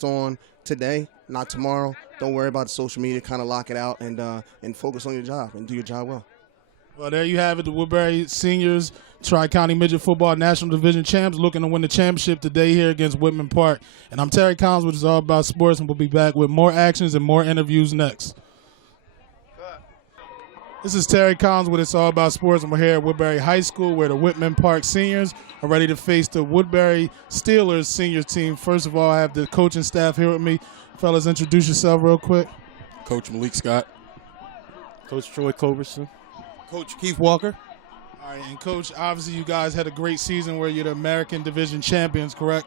focused on today, not tomorrow. Don't worry about the social media. Kind of lock it out and focus on your job and do your job well. Well, there you have it. The Woodbury Seniors, Tri-County Midget Football National Division Champs, looking to win the championship today here against Whitman Park. And I'm Terry Collins, which is all about sports, and we'll be back with more actions and more interviews next. This is Terry Collins with It's All About Sports, and we're here at Woodbury High School where the Whitman Park Seniors are ready to face the Woodbury Steelers senior team. First of all, I have the coaching staff here with me. Fellas, introduce yourself real quick. Coach Malik Scott. Coach Troy Culberson. Coach Keith Walker. All right, and Coach, obviously you guys had a great season where you're the American Division champions, correct?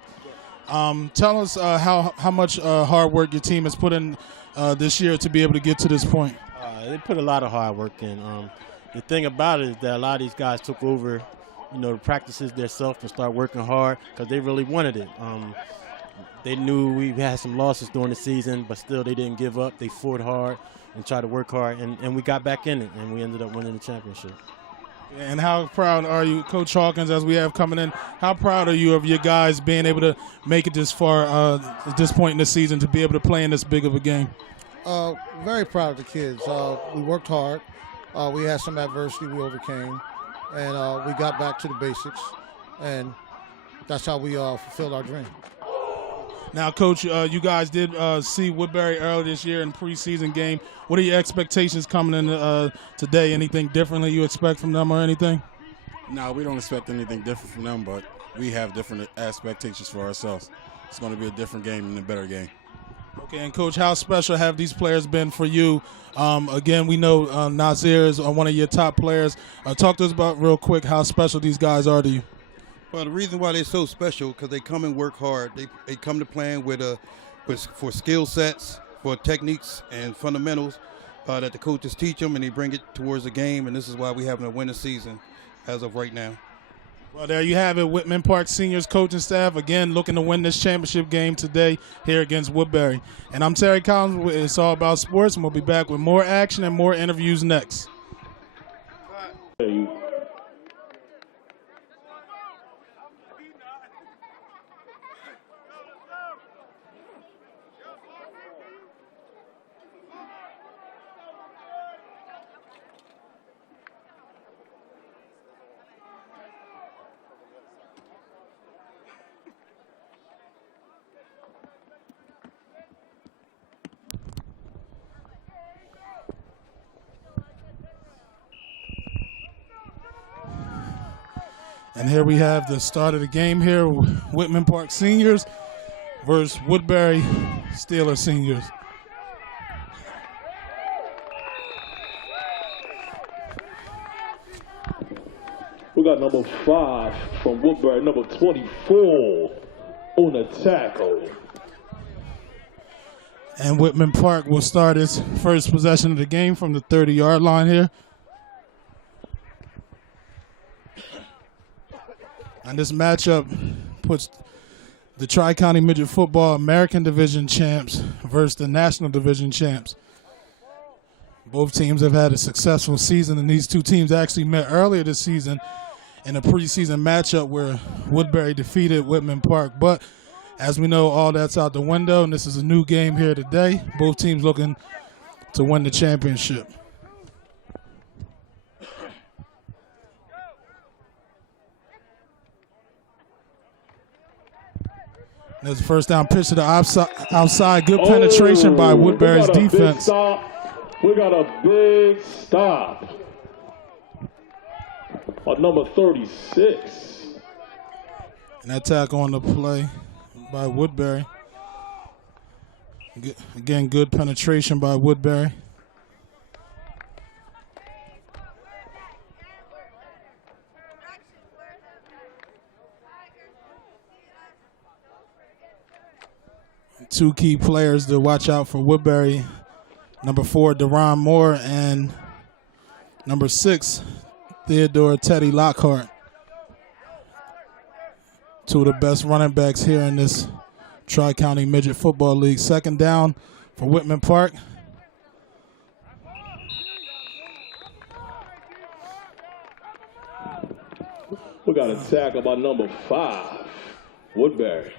Tell us how much hard work your team has put in this year to be able to get to this point. They put a lot of hard work in. The thing about it is that a lot of these guys took over, the practices themselves and start working hard because they really wanted it. They knew we had some losses during the season, but still they didn't give up. They fought hard and tried to work hard, and we got back in it, and we ended up winning the championship. And how proud are you, Coach Hawkins, as we have coming in, how proud are you of your guys being able to make it this far at this point in the season to be able to play in this big of a game? Very proud of the kids. We worked hard. We had some adversity we overcame, and we got back to the basics, and that's how we fulfilled our dream. Now, Coach, you guys did see Woodbury earlier this year in preseason game. What are your expectations coming in today? Anything differently you expect from them or anything? No, we don't expect anything different from them, but we have different expectations for ourselves. It's going to be a different game and a better game. Okay, and Coach, how special have these players been for you? Again, we know Nazir is one of your top players. Talk to us about real quick how special these guys are to you. Well, the reason why they're so special because they come and work hard. They come to playing for skill sets, for techniques and fundamentals that the coaches teach them, and they bring it towards the game. And this is why we having a winning season as of right now. Well, there you have it. Whitman Park Seniors coaching staff, again, looking to win this championship game today here against Woodbury. And I'm Terry Collins with It's All About Sports, and we'll be back with more action and more interviews next. And here we have the start of the game here, Whitman Park Seniors versus Woodbury Steelers Seniors. We got number 5 from Woodbury, number 24 on the tackle. And Whitman Park will start its first possession of the game from the 30-yard line here. And this matchup puts the Tri-County Midget Football American Division champs versus the National Division champs. Both teams have had a successful season, and these two teams actually met earlier this season in a preseason matchup where Woodbury defeated Whitman Park. But as we know, all that's out the window, and this is a new game here today. Both teams looking to win the championship. There's a first down pitch to the outside. Good penetration by Woodbury's defense. We got a big stop on number 36. And that tackle on the play by Woodbury. Again, good penetration by Woodbury. Two key players to watch out for Woodbury. Number 4, Deron Moore, and number 6, Theodore Teddy Lockhart. Two of the best running backs here in this Tri-County Midget Football League. Second down for Whitman Park. We got a tackle by number 5, Woodbury.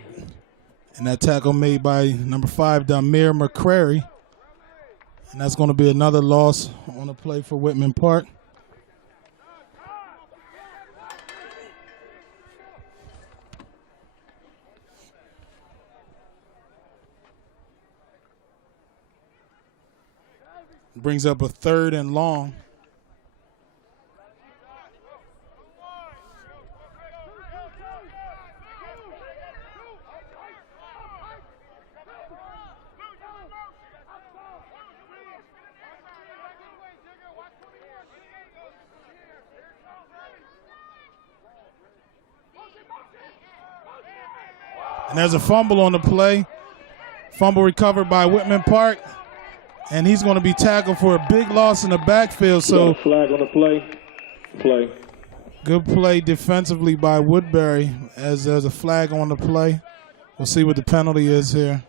And that tackle made by number 5, Damir McCrary. And that's going to be another loss on the play for Whitman Park. Brings up a 3rd and long. And there's a fumble on the play. Fumble recovered by Whitman Park. And he's going to be tackled for a big loss in the backfield. So flag on the play. Play. Good play defensively by Woodbury as there's a flag on the play. We'll see what the penalty is here.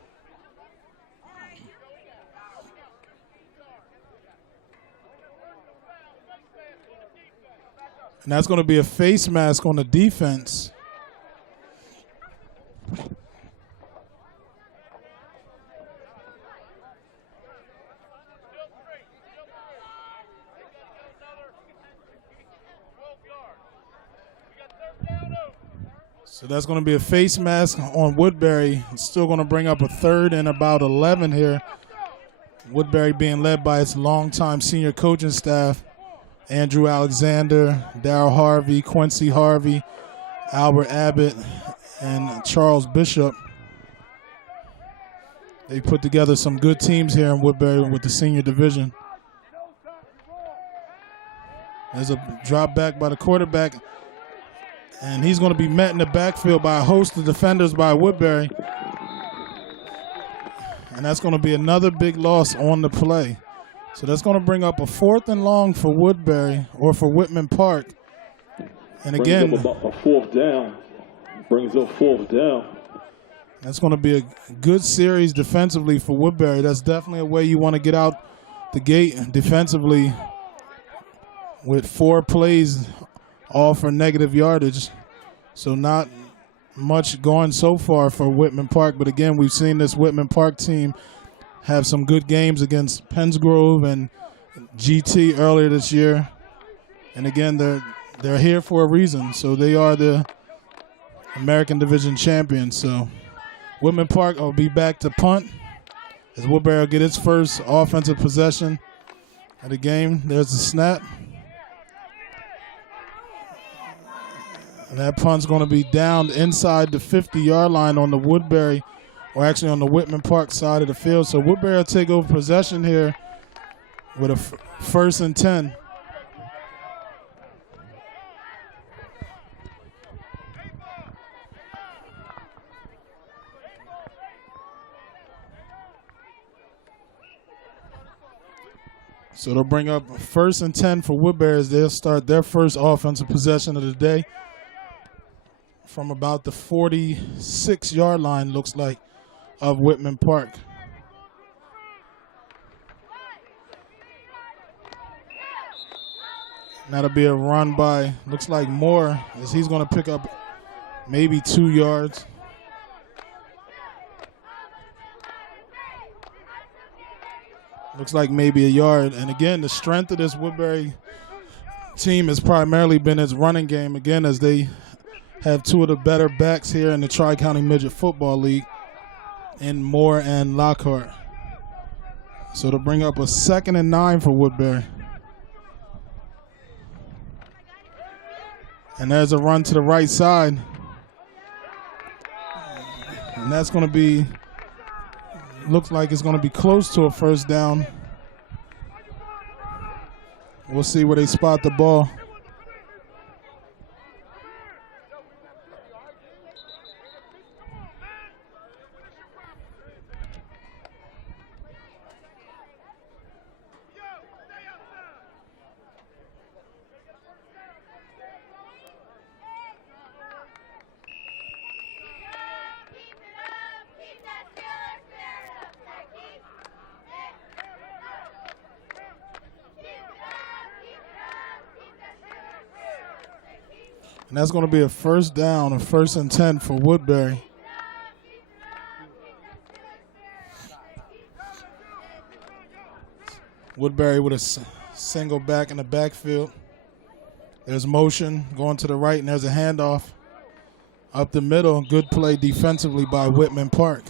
And that's going to be a face mask on the defense. So that's going to be a face mask on Woodbury. It's still going to bring up a 3rd and about 11 here. Woodbury being led by its longtime senior coaching staff, Andrew Alexander, Darryl Harvey, Quincy Harvey, Albert Abbott, and Charles Bishop. They put together some good teams here in Woodbury with the senior division. There's a drop back by the quarterback. And he's going to be met in the backfield by a host of defenders by Woodbury. And that's going to be another big loss on the play. So that's going to bring up a 4th and long for Woodbury or for Whitman Park. And again, brings up a 4th down. Brings up 4th down. That's going to be a good series defensively for Woodbury. That's definitely a way you want to get out the gate defensively with 4 plays all for negative yardage. So not much going so far for Whitman Park. But again, we've seen this Whitman Park team have some good games against Pennsgrove and GT earlier this year. And again, they're here for a reason. So they are the American Division champions. So Whitman Park will be back to punt as Woodbury will get its first offensive possession of the game. There's the snap. And that punt's going to be down inside the 50-yard line on the Woodbury, or actually on the Whitman Park side of the field. So Woodbury will take over possession here with a 1st and 10. So they'll bring up 1st and 10 for Woodbury as they'll start their first offensive possession of the day from about the 46-yard line, looks like, of Whitman Park. That'll be a run by, looks like Moore, as he's going to pick up maybe 2 yards. Looks like maybe a yard. And again, the strength of this Woodbury team has primarily been its running game, again, as they have 2 of the better backs here in the Tri-County Midget Football League in Moore and Lockhart. So to bring up a 2nd and 9 for Woodbury. And there's a run to the right side. And that's going to be, looks like it's going to be close to a 1st down. We'll see where they spot the ball. And that's going to be a 1st down, a 1st and 10 for Woodbury. Woodbury with a single back in the backfield. There's motion going to the right, and there's a handoff up the middle. Good play defensively by Whitman Park.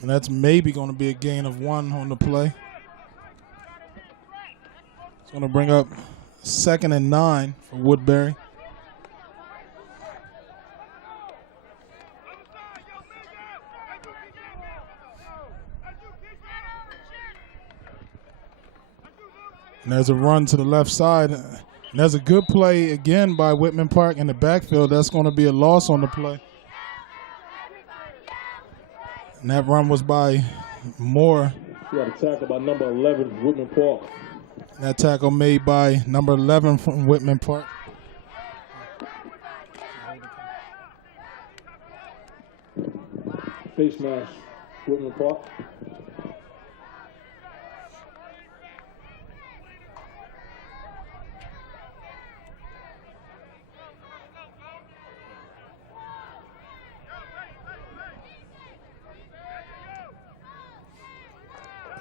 And that's maybe going to be a gain of 1 on the play. It's going to bring up 2nd and 9 for Woodbury. And there's a run to the left side. And there's a good play again by Whitman Park in the backfield. That's going to be a loss on the play. And that run was by Moore. We got a tackle by number 11, Whitman Park. That tackle made by number 11 from Whitman Park. Face mask, Whitman Park.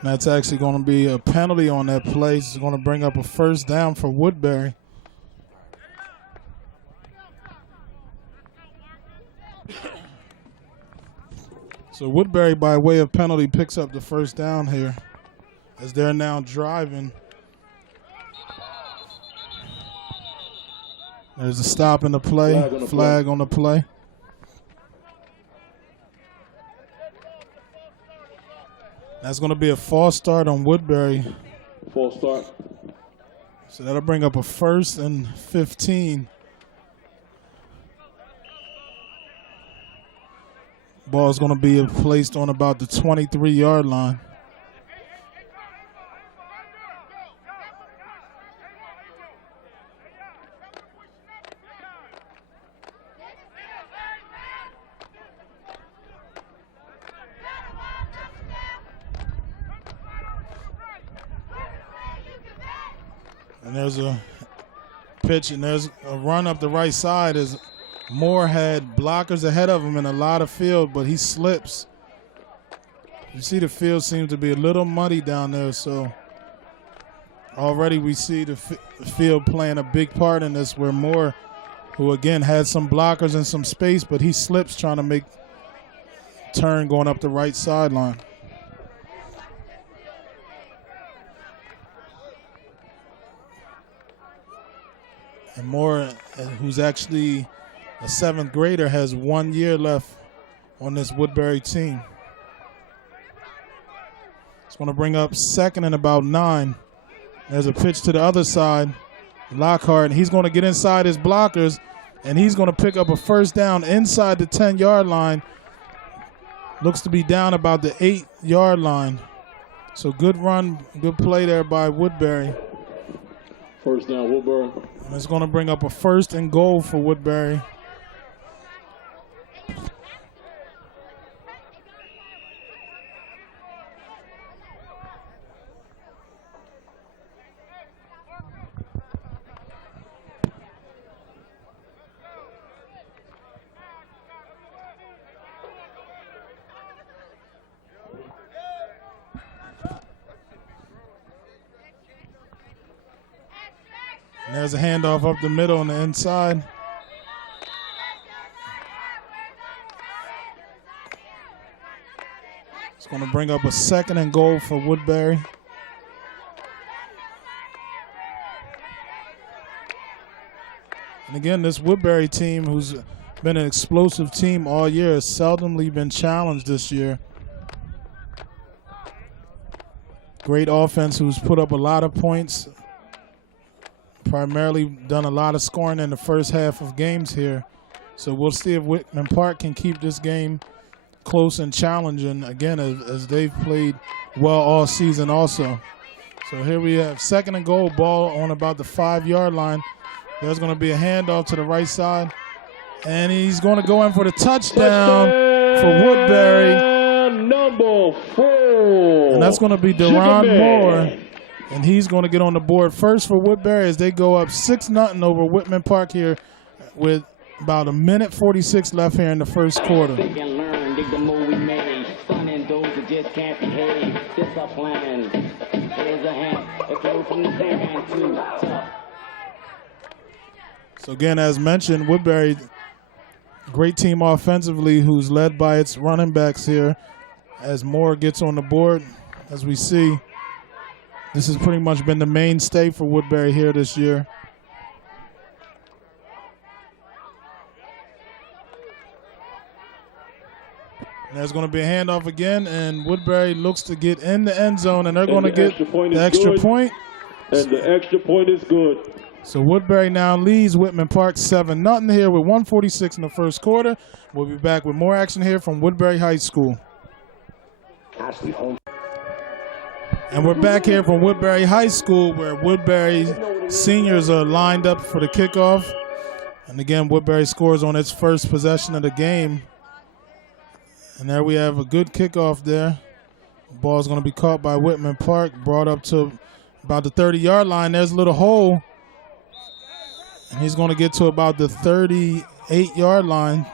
That's actually going to be a penalty on that play. It's going to bring up a 1st down for Woodbury. So Woodbury, by way of penalty, picks up the 1st down here as they're now driving. There's a stop in the play, flag on the play. That's going to be a false start on Woodbury. False start. So that'll bring up a 1st and 15. Ball's going to be placed on about the 23-yard line. And there's a pitch, and there's a run up the right side as Moore had blockers ahead of him in a lot of field, but he slips. You see the field seems to be a little muddy down there, so already we see the field playing a big part in this, where Moore, who again had some blockers and some space, but he slips trying to make turn going up the right sideline. And Moore, who's actually a 7th grader, has 1 year left on this Woodbury team. It's going to bring up 2nd and about 9. There's a pitch to the other side. Lockhart, and he's going to get inside his blockers, and he's going to pick up a 1st down inside the 10-yard line. Looks to be down about the 8-yard line. So good run, good play there by Woodbury. 1st down, Woodbury. And it's going to bring up a 1st and goal for Woodbury. And there's a handoff up the middle on the inside. It's going to bring up a 2nd and goal for Woodbury. And again, this Woodbury team, who's been an explosive team all year, has seldomly been challenged this year. Great offense who's put up a lot of points. Primarily done a lot of scoring in the first half of games here. So we'll see if Whitman Park can keep this game close and challenging, again, as they've played well all season also. So here we have 2nd and goal, ball on about the 5-yard line. There's going to be a handoff to the right side. And he's going to go in for the touchdown for Woodbury. Number 4. And that's going to be Deron Moore And he's going to get on the board first for Woodbury as they go up 6-0 over Whitman Park here with about 1:46 left here in the first quarter. Think and learn, dig the move we made. Son and those that just can't behave. Discipline. Here's a hand. A throw from the fan too tough. So again, as mentioned, Woodbury, great team offensively, who's led by its running backs here. As Moore gets on the board, as we see, this has pretty much been the mainstay for Woodbury here this year. And there's going to be a handoff again, and Woodbury looks to get in the end zone, and they're going to get the extra point. And the extra point is good. So Woodbury now leads Whitman Park 7-0 here with 1:46 in the first quarter. We'll be back with more action here from Woodbury High School. And we're back here from Woodbury High School where Woodbury seniors are lined up for the kickoff. And again, Woodbury scores on its first possession of the game. And there we have a good kickoff there. The ball's going to be caught by Whitman Park, brought up to about the 30-yard line. There's a little hole. And he's going to get to about the 38-yard line.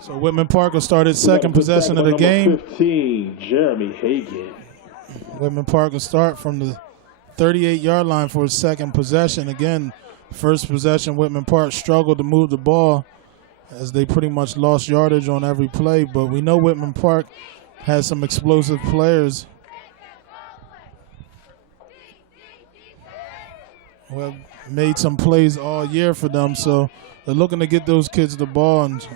So Whitman Park will start its second possession of the game. 15, Jeremy Hagan. Whitman Park will start from the 38-yard line for his second possession. Again, first possession, Whitman Park struggled to move the ball as they pretty much lost yardage on every play. But we know Whitman Park has some explosive players who have made some plays all year for them. So they're looking to get those kids the ball and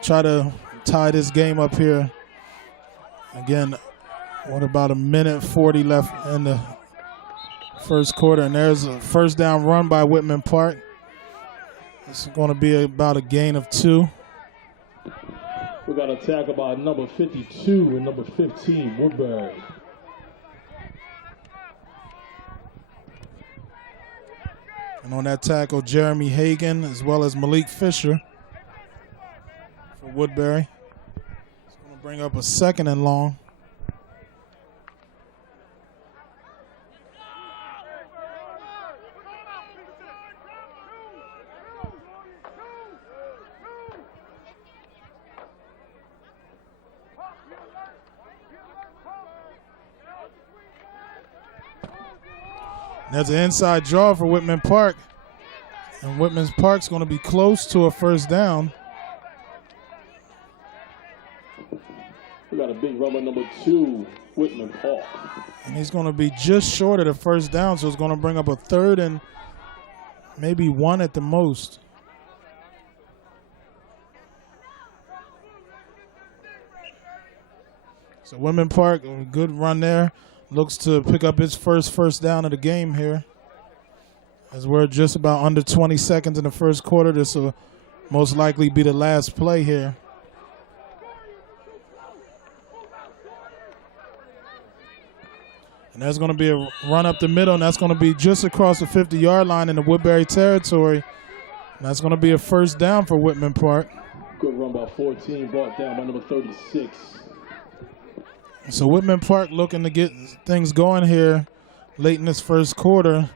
try to tie this game up here. Again, what about 1:40 left in the first quarter, and there's a first down run by Whitman Park. This is going to be about a gain of 2. We got a tackle by number 52 and number 15, Woodbury. And on that tackle, Jeremy Hagan as well as Malik Fisher for Woodbury. It's going to bring up a 2nd and long. There's an inside draw for Whitman Park. And Whitman Park's going to be close to a first down. We got a big run by number 2, Whitman Park. And he's going to be just short of the first down, so it's going to bring up a 3rd and maybe 1 at the most. So Whitman Park, a good run there. Looks to pick up his first down of the game here. As we're just about under 20 seconds in the first quarter, this will most likely be the last play here. And there's going to be a run up the middle, and that's going to be just across the 50-yard line in the Woodbury territory. And that's going to be a first down for Whitman Park. Good run by 14, brought down by number 36. So Whitman Park looking to get things going here late in this first quarter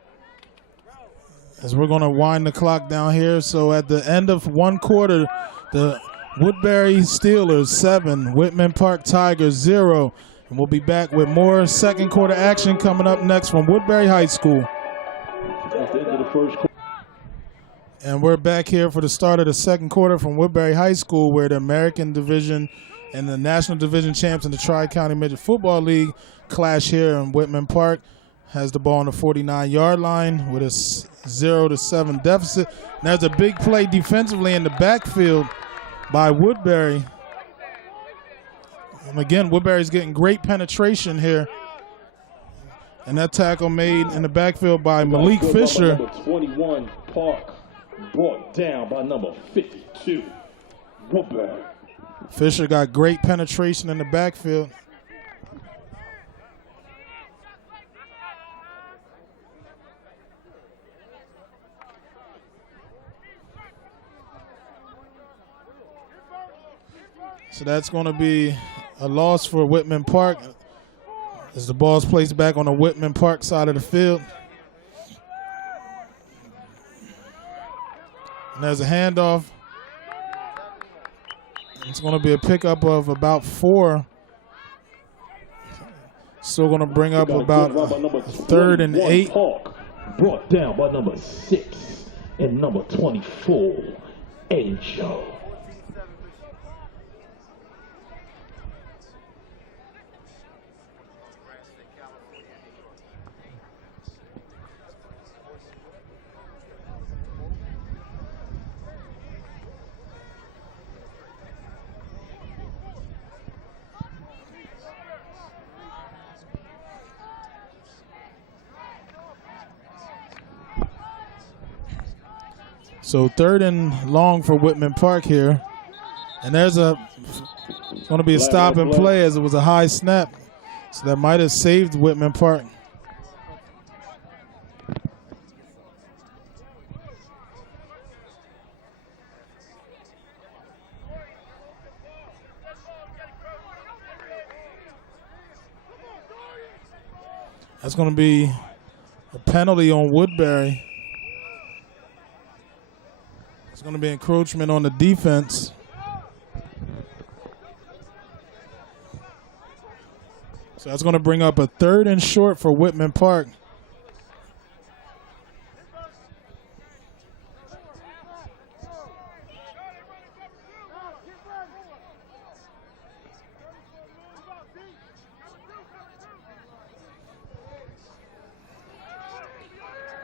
as we're going to wind the clock down here. So at the end of one quarter, the Woodbury Steelers 7, Whitman Park Tigers 0. And we'll be back with more second quarter action coming up next from Woodbury High School. At the end of the first quarter. And we're back here for the start of the second quarter from Woodbury High School, where the American Division and the National Division champs in the Tri-County Midget Football League clash here in Whitman Park. Has the ball on the 49-yard line with a 0-7 deficit. And there's a big play defensively in the backfield by Woodbury. And again, Woodbury's getting great penetration here. And that tackle made in the backfield by Malik Fisher. Number 21, Park, brought down by number 52, Woodbury. Fisher got great penetration in the backfield. So that's going to be a loss for Whitman Park. As the ball is placed back on the Whitman Park side of the field. And there's a handoff. It's going to be a pickup of about 4. Still going to bring up about 3rd and 8. Park, brought down by number 6 and number 24, Angel. So 3rd and long for Whitman Park here. And there's going to be a stop and play as it was a high snap. So that might have saved Whitman Park. That's going to be a penalty on Woodbury. It's going to be encroachment on the defense. So that's going to bring up a 3rd and short for Whitman Park.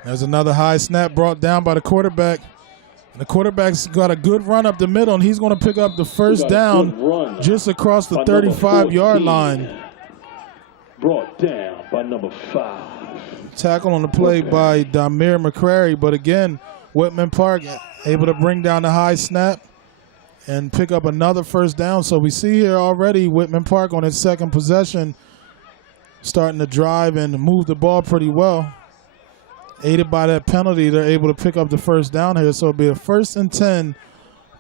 There's another high snap brought down by the quarterback. And the quarterback's got a good run up the middle, and he's going to pick up the first down just across the 35-yard line. Brought down by number 5. Tackle on the play by Damir McCrary, but again, Whitman Park able to bring down the high snap and pick up another first down. So we see here already Whitman Park on its second possession starting to drive and move the ball pretty well. Aided by that penalty, they're able to pick up the first down here. So it'll be a 1st and 10,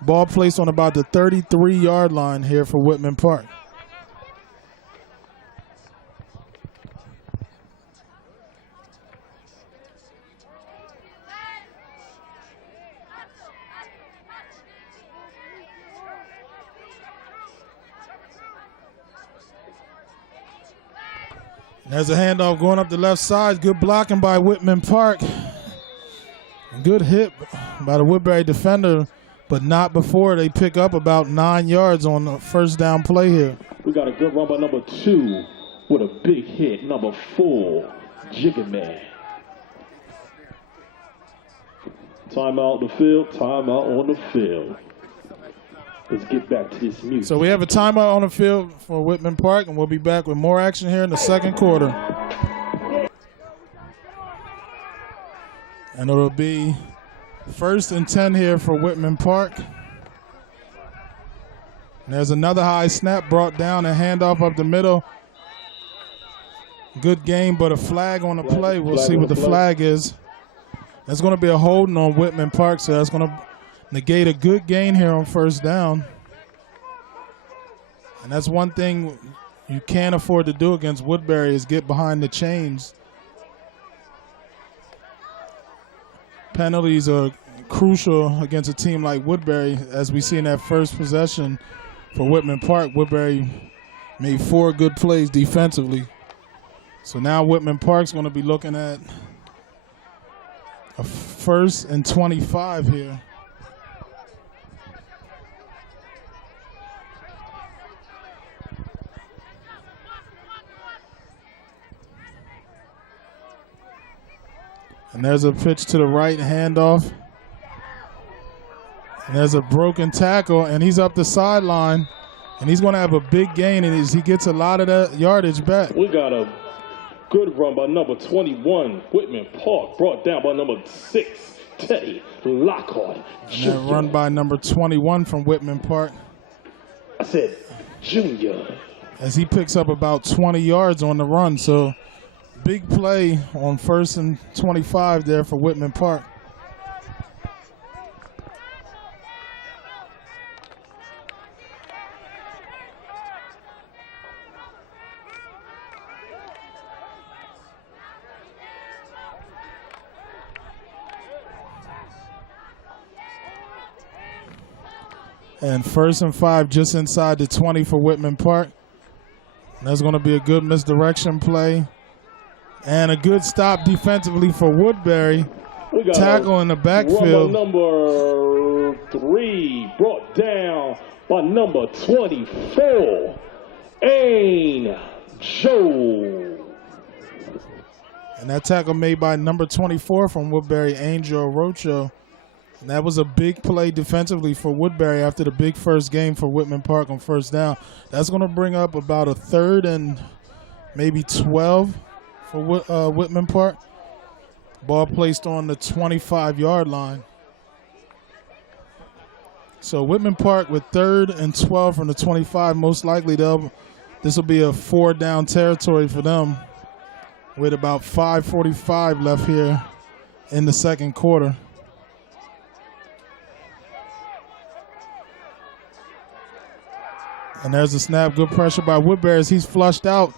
ball placed on about the 33-yard line here for Whitman Park. There's a handoff going up the left side. Good blocking by Whitman Park. Good hit by the Woodbury defender, but not before they pick up about 9 yards on the first down play here. We got a good run by number 2 with a big hit, number 4, Jiggerman. Timeout on the field, timeout on the field. Let's get back to this music. So we have a timeout on the field for Whitman Park, and we'll be back with more action here in the second quarter. And it'll be 1st and 10 here for Whitman Park. And there's another high snap brought down and handoff up the middle. Good game, but a flag on the play. We'll see what the flag is. There's going to be a holding on Whitman Park, so that's going to negate a good gain here on first down. And that's one thing you can't afford to do against Woodbury is get behind the chains. Penalties are crucial against a team like Woodbury, as we see in that first possession for Whitman Park. Woodbury made 4 good plays defensively. So now Whitman Park's going to be looking at a 1st and 25 here. And there's a pitch to the right, handoff. And there's a broken tackle, and he's up the sideline. And he's going to have a big gain, and he gets a lot of that yardage back. We got a good run by number 21, Whitman Park, brought down by number 6, Teddy Lockhart Jr. And that run by number 21 from Whitman Park. I said Junior. As he picks up about 20 yards on the run. So big play on 1st and 25 there for Whitman Park. And 1st and 5 just inside the 20 for Whitman Park. And that's going to be a good misdirection play. And a good stop defensively for Woodbury. Tackle in the backfield. Number 3 brought down by number 24, Angel. And that tackle made by number 24 from Woodbury, Angel Rocho. And that was a big play defensively for Woodbury after the big first game for Whitman Park on 1st down. That's going to bring up about a 3rd and maybe 12 for Whitman Park. Ball placed on the 25-yard line. So Whitman Park with 3rd and 12 from the 25. Most likely this will be a 4-down territory for them with about 5:45 left here in the second quarter. And there's a snap. Good pressure by Woodbury as he's flushed out.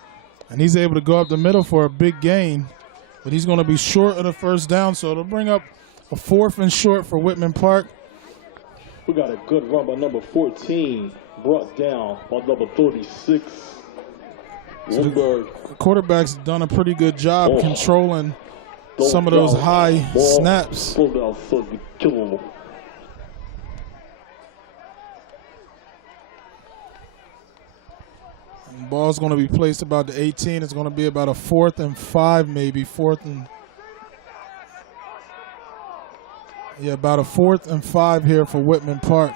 And he's able to go up the middle for a big gain. But he's going to be short of the 1st down. So it'll bring up a 4th and short for Whitman Park. We got a good run by number 14. Brought down by number 36. So the quarterback's done a pretty good job controlling some of those high snaps. Ball's going to be placed about the 18. It's going to be about a 4th and 5, maybe about a 4th and 5 here for Whitman Park.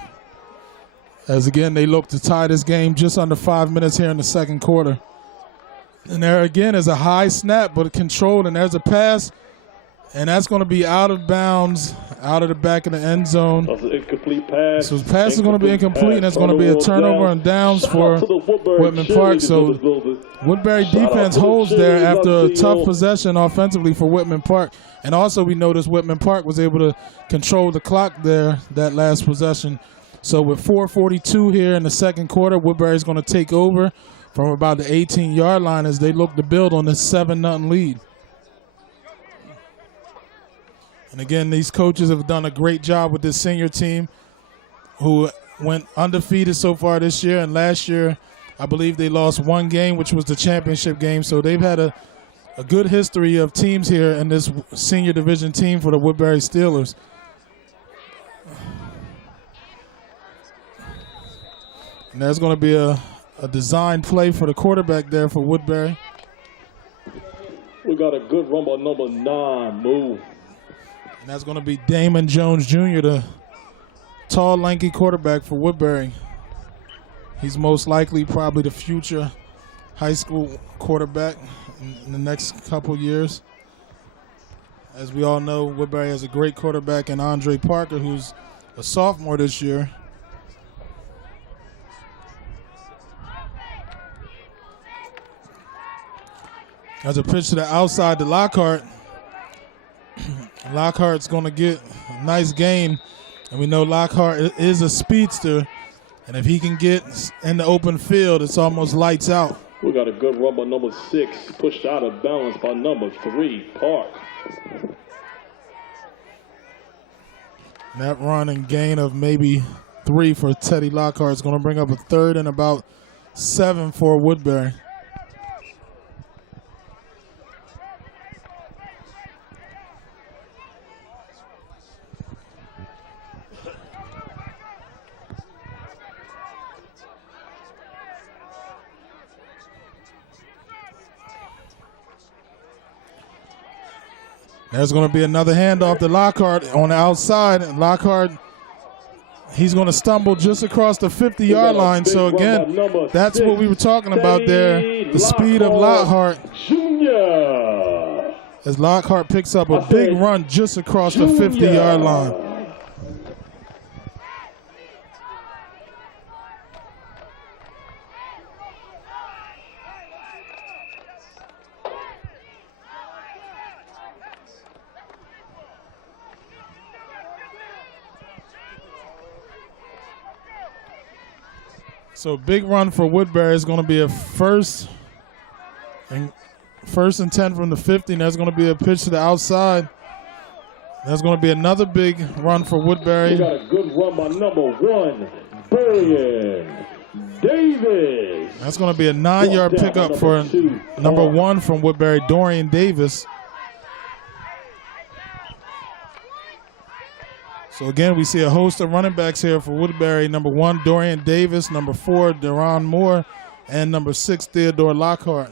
As again, they look to tie this game just under 5 minutes here in the second quarter. And there again is a high snap, but controlled, and there's a pass. And that's going to be out of bounds, out of the back of the end zone. That's an incomplete pass. So the pass is going to be incomplete, and it's going to be a turnover and downs for Whitman Park. So Woodbury defense holds there after a tough possession offensively for Whitman Park. And also we noticed Whitman Park was able to control the clock there, that last possession. So with 4:42 here in the second quarter, Woodbury is going to take over from about the 18-yard line as they look to build on this 7-0 lead. And again, these coaches have done a great job with this senior team who went undefeated so far this year. And last year, I believe they lost 1 game, which was the championship game. So they've had a good history of teams here in this senior division team for the Woodbury Steelers. And there's going to be a design play for the quarterback there for Woodbury. We got a good run by number 9, move. And that's going to be Damon Jones Jr., the tall, lanky quarterback for Woodbury. He's most likely probably the future high school quarterback in the next couple years. As we all know, Woodbury has a great quarterback in Andre Parker, who's a sophomore this year. There's a pitch to the outside to Lockhart. Lockhart's going to get a nice gain. And we know Lockhart is a speedster. And if he can get in the open field, it's almost lights out. We got a good run by number 6, pushed out of balance by number 3, Park. That run and gain of maybe 3 for Teddy Lockhart is going to bring up a 3rd and about 7 for Woodbury. There's going to be another handoff to Lockhart on the outside. And Lockhart, he's going to stumble just across the 50-yard line. So, again, that's what we were talking about there, the speed of Lockhart. As Lockhart picks up a big run just across the 50-yard line. So big run for Woodbury is going to be a first and 10 from the 50. And there's going to be a pitch to the outside. There's going to be another big run for Woodbury. We got a good run by number 1, Brian Davis. That's going to be a 9-yard pickup for number 1 from Woodbury, Dorian Davis. So again, we see a host of running backs here for Woodbury. Number 1, Dorian Davis. Number 4, Deron Moore. And number 6, Theodore Lockhart.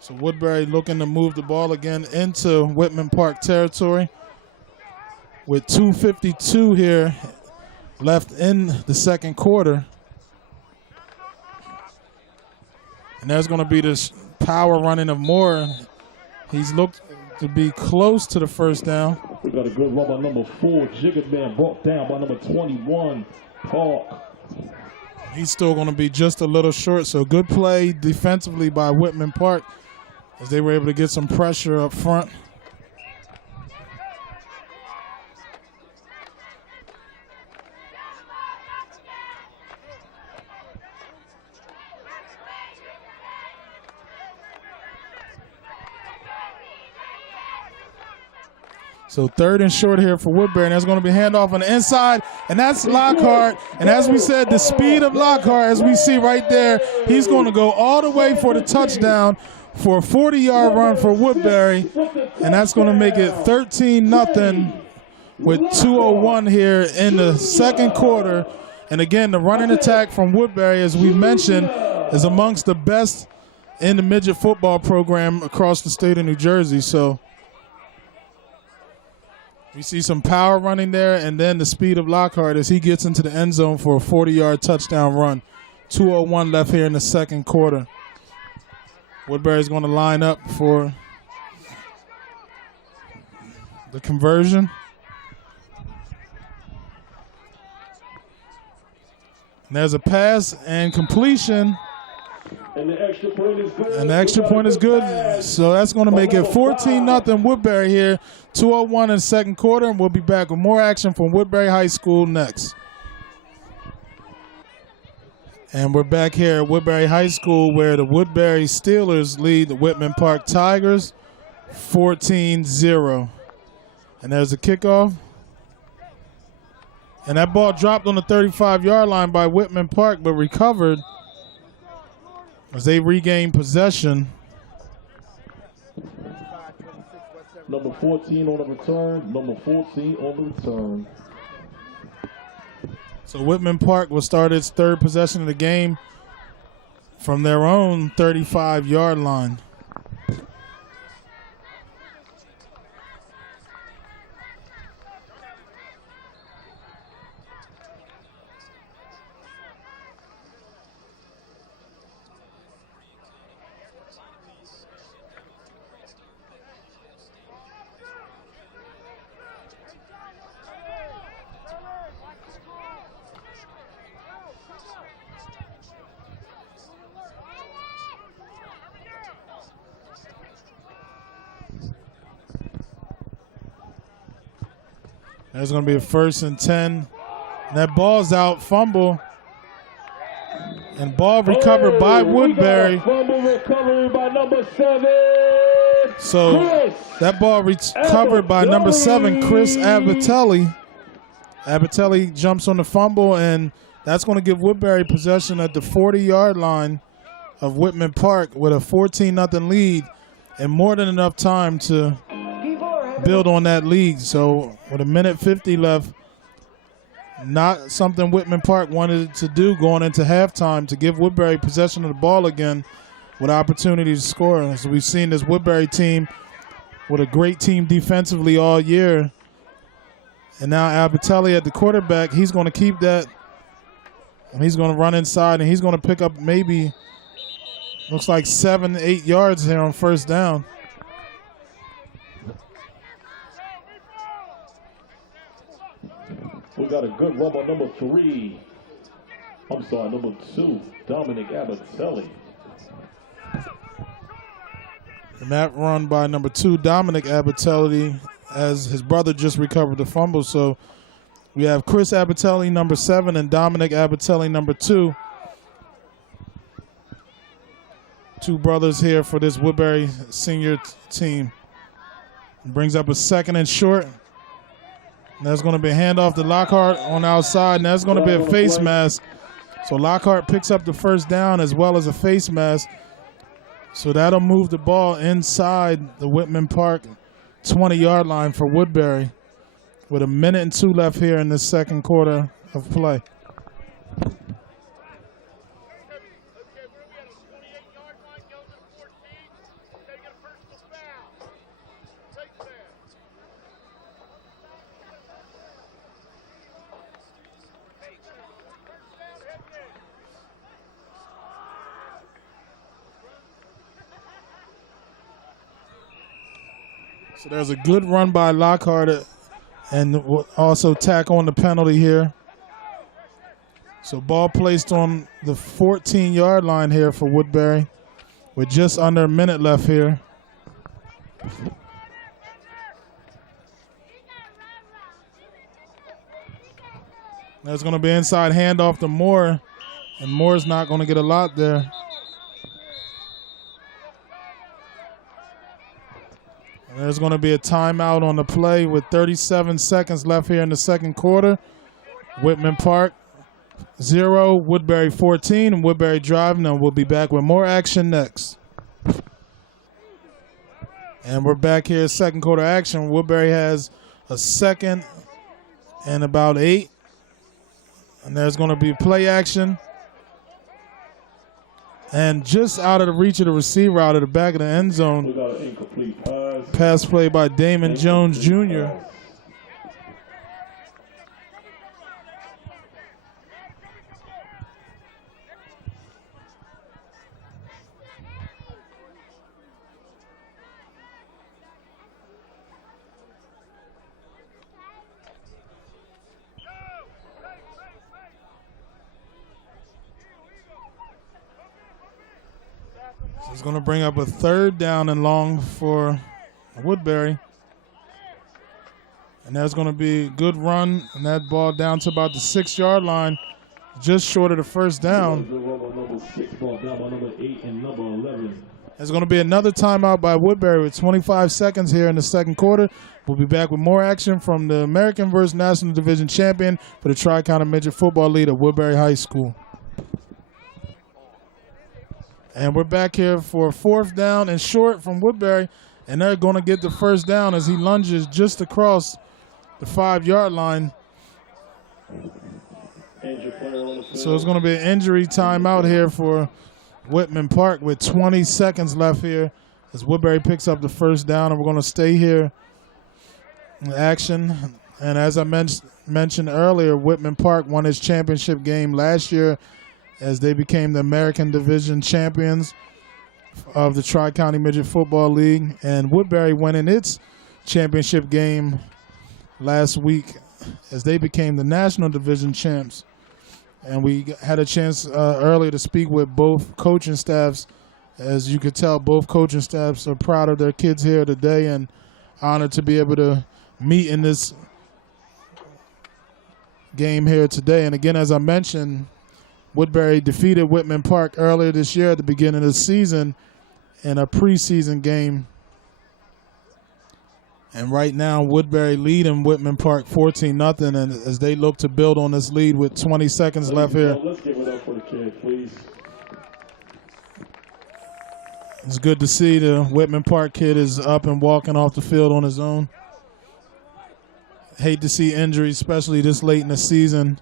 So Woodbury looking to move the ball again into Whitman Park territory with 2:52 here left in the second quarter. And there's going to be this power running of Moore. He's looked to be close to the first down. We got a good run by number 4, Jigabman, brought down by number 21, Park. He's still going to be just a little short, so good play defensively by Whitman Park as they were able to get some pressure up front. So 3rd and short here for Woodbury, and there's going to be handoff on the inside, and that's Lockhart. And as we said, the speed of Lockhart, as we see right there, he's going to go all the way for the touchdown for a 40-yard run for Woodbury, and that's going to make it 13-0 with 2:01 here in the second quarter. And again, the running attack from Woodbury, as we mentioned, is amongst the best in the midget football program across the state of New Jersey. So we see some power running there, and then the speed of Lockhart as he gets into the end zone for a 40-yard touchdown run. 2:01 left here in the second quarter. Woodbury's going to line up for the conversion. And there's a pass and completion. And the extra point is good. And the extra point is good. So that's going to make it 14-0 Woodbury here. 2:01 in the second quarter, and we'll be back with more action from Woodbury High School next. And we're back here at Woodbury High School where the Woodbury Steelers lead the Whitman Park Tigers 14-0. And there's a kickoff. And that ball dropped on the 35-yard line by Whitman Park, but recovered as they regain possession. Number 14 on the return. Number 14 on the return. So Whitman Park will start its 3rd possession of the game from their own 35-yard line. There's going to be a 1st and 10. And that ball's out, fumble. And ball recovered by Woodbury. Fumble recovery by number 7. So that ball recovered by number 7, Chris Abatelli. Abatelli jumps on the fumble, and that's going to give Woodbury possession at the 40-yard line of Whitman Park with a 14-0 lead and more than enough time to build on that lead. So with 1:50 left, not something Whitman Park wanted to do going into halftime, to give Woodbury possession of the ball again with opportunity to score. As we've seen this Woodbury team with a great team defensively all year. And now Abatelli at the quarterback, he's going to keep that. And he's going to run inside, and he's going to pick up maybe, looks like 7-8 yards here on 1st down. We got a good run by number 3. I'm sorry, number 2, Dominic Abatelli. And that run by number 2, Dominic Abatelli, as his brother just recovered the fumble. So we have Chris Abatelli, number 7, and Dominic Abatelli, number 2. 2 brothers here for this Woodbury senior team. Brings up a 2nd and short. There's going to be a handoff to Lockhart on the outside, and that's going to be a face mask. So Lockhart picks up the first down as well as a face mask. So that'll move the ball inside the Whitman Park 20-yard line for Woodbury with 1 minute and 2 left here in the second quarter of play. So there's a good run by Lockhart and also tack on the penalty here. So ball placed on the 14-yard line here for Woodbury with just under 1 minute left here. There's going to be inside handoff to Moore, and Moore's not going to get a lot there. There's going to be a timeout on the play with 37 seconds left here in the second quarter. Whitman Park 0, Woodbury 14, and Woodbury driving, and we'll be back with more action next. And we're back here, second quarter action. Woodbury has a second and about 8. And there's going to be play action. And just out of the reach of the receiver, out of the back of the end zone, We got an incomplete pass. pass play by Damon Jones Jr. So it's going to bring up a third down and long for Woodbury. And there's going to be a good run, and that ball down to about the 6-yard line, just short of the first down. Number 6, ball down by number 8 and number 11. There's going to be another timeout by Woodbury with 25 seconds here in the second quarter. We'll be back with more action from the American vs. National Division champion for the Tri-County Midget Football League at Woodbury High School. And we're back here for a fourth down and short from Woodbury, and they're going to get the first down as he lunges just across the 5-yard line. So it's going to be an injury timeout here for Whitman Park with 20 seconds left here as Woodbury picks up the first down, and we're going to stay here in action. And as I mentioned earlier, Whitman Park won its championship game last year as they became the American Division champions of the Tri-County Midget Football League, and Woodbury winning its championship game last week as they became the National Division champs. And we had a chance earlier to speak with both coaching staffs. As you could tell, both coaching staffs are proud of their kids here today and honored to be able to meet in this game here today. And again, as I mentioned, Woodbury defeated Whitman Park earlier this year at the beginning of the season in a preseason game. And right now, Woodbury leading Whitman Park 14-0, and as they look to build on this lead with 20 seconds left here. Let's give it up for the kid, please. It's good to see the Whitman Park kid is up and walking off the field on his own. Hate to see injuries, especially this late in the season.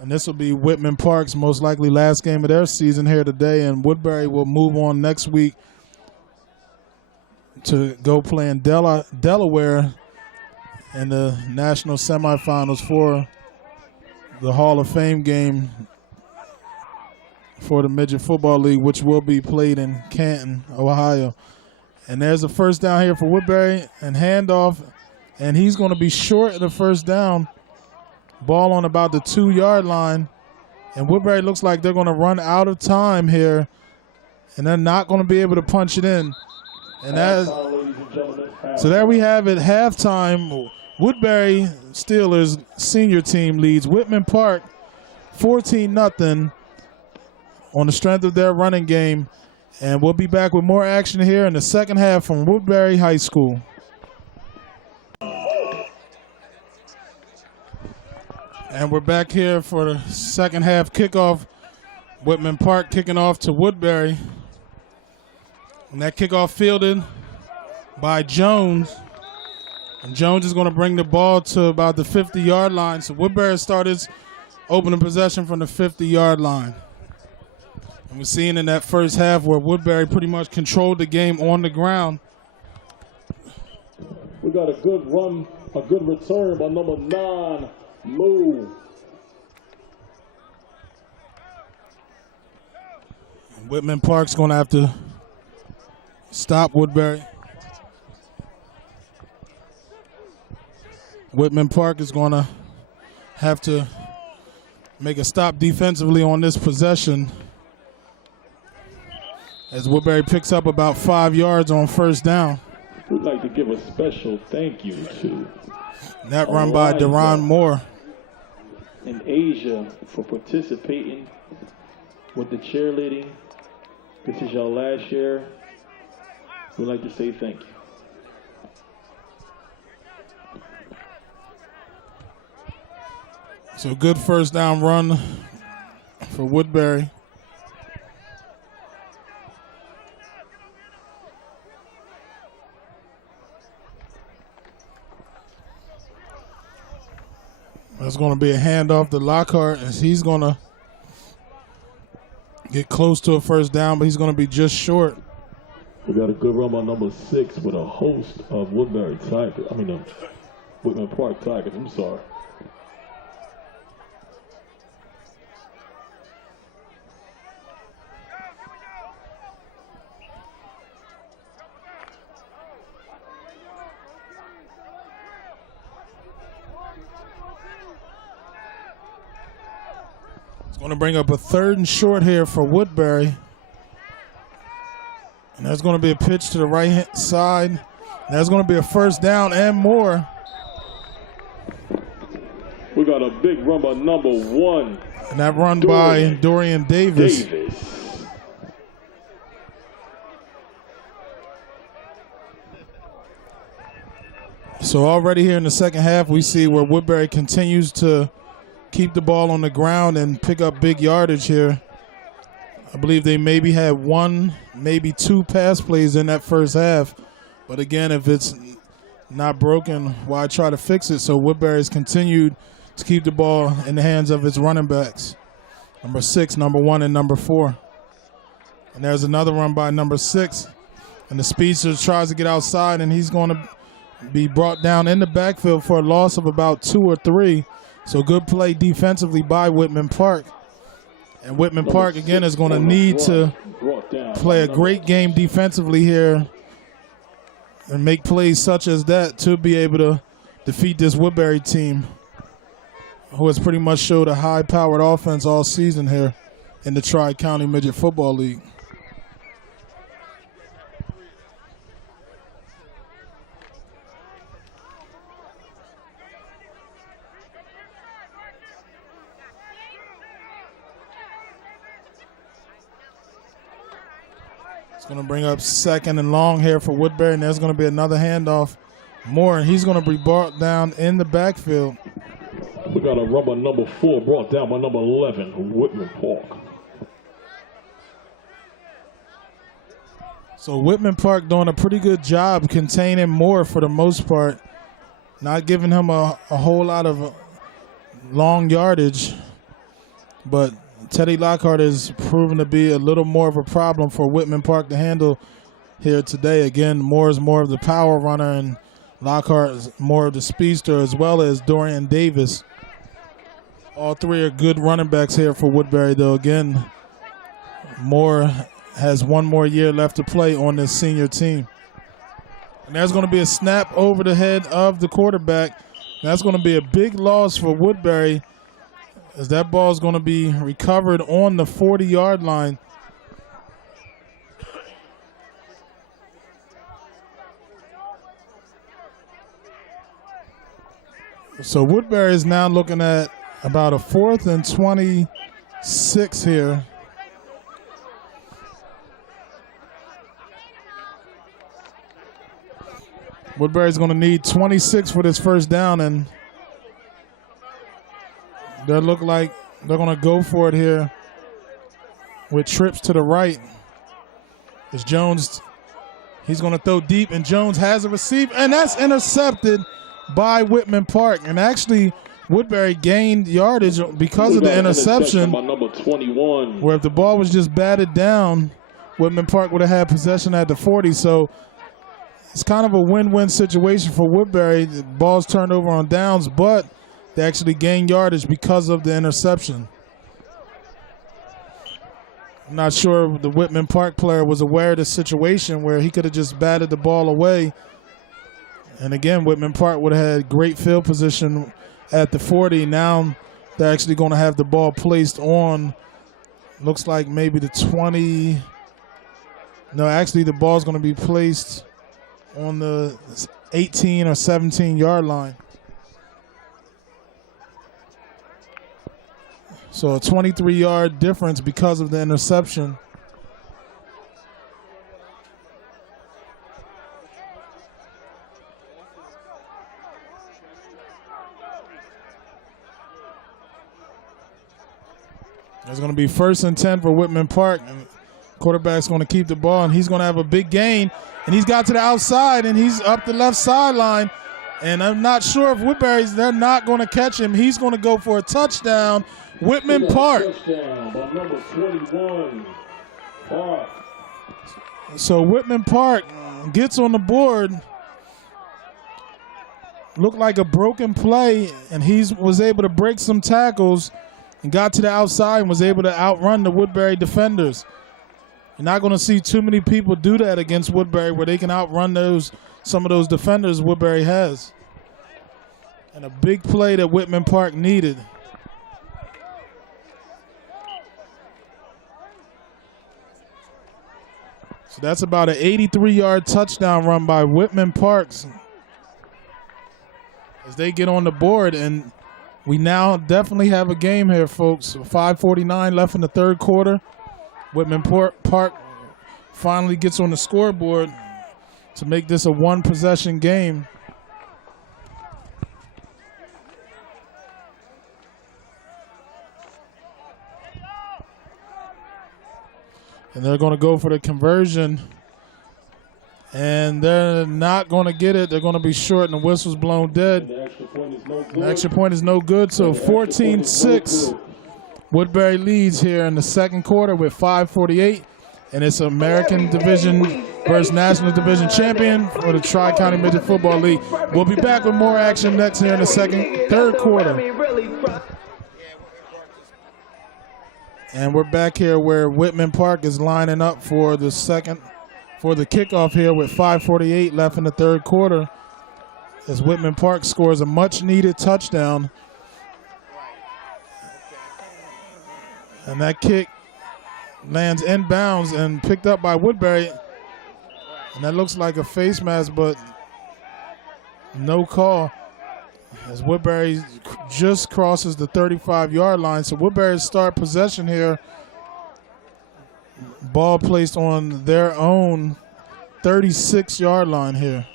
And this will be Whitman Park's most likely last game of their season here today, and Woodbury will move on next week to go play in Delaware in the national semifinals for the Hall of Fame game for the Midget Football League, which will be played in Canton, Ohio. And there's a first down here for Woodbury and handoff, and he's going to be short of the first down. Ball on about the 2-yard line, and Woodbury looks like they're going to run out of time here, and they're not going to be able to punch it in. And so there we have it, halftime. Woodbury Steelers senior team leads Whitman Park 14-0 on the strength of their running game. And we'll be back with more action here in the second half from Woodbury High School. And we're back here for the second half kickoff. Whitman Park kicking off to Woodbury. And that kickoff fielded by Jones. And Jones is going to bring the ball to about the 50-yard line. So Woodbury started opening possession from the 50-yard line. And we're seeing in that first half where Woodbury pretty much controlled the game on the ground. We got a good run, a good return by number 9, Lou. And Whitman Park's going to have to stop Woodbury. Whitman Park is going to have to make a stop defensively on this possession as Woodbury picks up about 5 yards on first down. We'd like to give a special thank you to that run by Deron Moore in Asia for participating with the cheerleading. This is your last year. We'd like to say thank you. So good first down run for Woodbury. There's going to be a handoff to Lockhart as he's going to get close to a first down, but he's going to be just short. We got a good run by number 6 with a host of Woodbury Tigers. Whitman Park Tigers. I'm sorry. Going to bring up a 3rd and short here for Woodbury. And there's going to be a pitch to the right side. There's going to be a first down and more. We got a big run by number 1. And that run by Dorian Davis. So already here in the second half, we see where Woodbury continues to keep the ball on the ground and pick up big yardage here. I believe they maybe had 1, maybe 2 pass plays in that first half. But again, if it's not broken, why try to fix it? So Woodbury's continued to keep the ball in the hands of its running backs. Number 6, number 1, and number 4. And there's another run by number 6. And the speedster tries to get outside, and he's going to be brought down in the backfield for a loss of about 2 or 3. So good play defensively by Whitman Park. And Whitman Park, again, is going to need to play a great game defensively here and make plays such as that to be able to defeat this Woodbury team, who has pretty much showed a high-powered offense all season here in the Tri-County Midget Football League. It's going to bring up 2nd and long here for Woodbury, and there's going to be another handoff. Moore, and he's going to be brought down in the backfield. We got a run by number 4 brought down by number 11, Whitman Park. So Whitman Park doing a pretty good job containing Moore for the most part, not giving him a whole lot of long yardage, but Teddy Lockhart is proven to be a little more of a problem for Whitman Park to handle here today. Again, Moore is more of the power runner, and Lockhart is more of the speedster, as well as Dorian Davis. All 3 are good running backs here for Woodbury, though. Again, Moore has 1 more year left to play on this senior team. And there's going to be a snap over the head of the quarterback. That's going to be a big loss for Woodbury, as that ball is going to be recovered on the 40-yard line. So Woodbury is now looking at about a 4th and 26 here. Woodbury's going to need 26 for this first down, and they look like they're going to go for it here with trips to the right. As Jones, he's going to throw deep, and Jones has a receive, and that's intercepted by Whitman Park. And actually, Woodbury gained yardage because of the interception, by number 21. where if the ball was just batted down, Whitman Park would have had possession at the 40. So it's kind of a win-win situation for Woodbury. The ball's turned over on downs, but they actually gained yardage because of the interception. I'm not sure the Whitman Park player was aware of the situation where he could have just batted the ball away. And again, Whitman Park would have had great field position at the 40. Now they're actually going to have the ball placed on, looks like maybe the 20. No, actually the ball's going to be placed on the 18 or 17 yard line. So a 23-yard difference because of the interception. It's going to be 1st and 10 for Whitman Park. And quarterback's going to keep the ball, and he's going to have a big gain. And he's got to the outside, and he's up the left sideline. And I'm not sure if Woodbury's, they're not going to catch him. He's going to go for a touchdown. Whitman Park. Touchdown by number 21. Park. So Whitman Park gets on the board. Looked like a broken play, and he was able to break some tackles and got to the outside and was able to outrun the Woodbury defenders. You're not going to see too many people do that against Woodbury, where they can outrun some of those defenders Woodbury has. And a big play that Whitman Park needed. So that's about an 83-yard touchdown run by Whitman Parks as they get on the board. And we now definitely have a game here, folks. 5:49 left in the third quarter. Whitman Park finally gets on the scoreboard to make this a one-possession game. And they're going to go for the conversion. And they're not going to get it. They're going to be short, and the whistle's blown dead. The extra point is no good. The extra point is no good, so 14-6. Woodbury leads here in the second quarter with 5:48. And it's American Division versus National Division champion for the Tri-County Midget Football League. We'll be back with more action next here in the third quarter. And we're back here where Whitman Park is lining up for the kickoff here with 5:48 left in the third quarter, as Whitman Park scores a much-needed touchdown. And that kick lands inbounds and picked up by Woodbury. And that looks like a face mask, but no call, as Woodbury just crosses the 35-yard line. So Woodbury start possession here. Ball placed on their own 36-yard line here.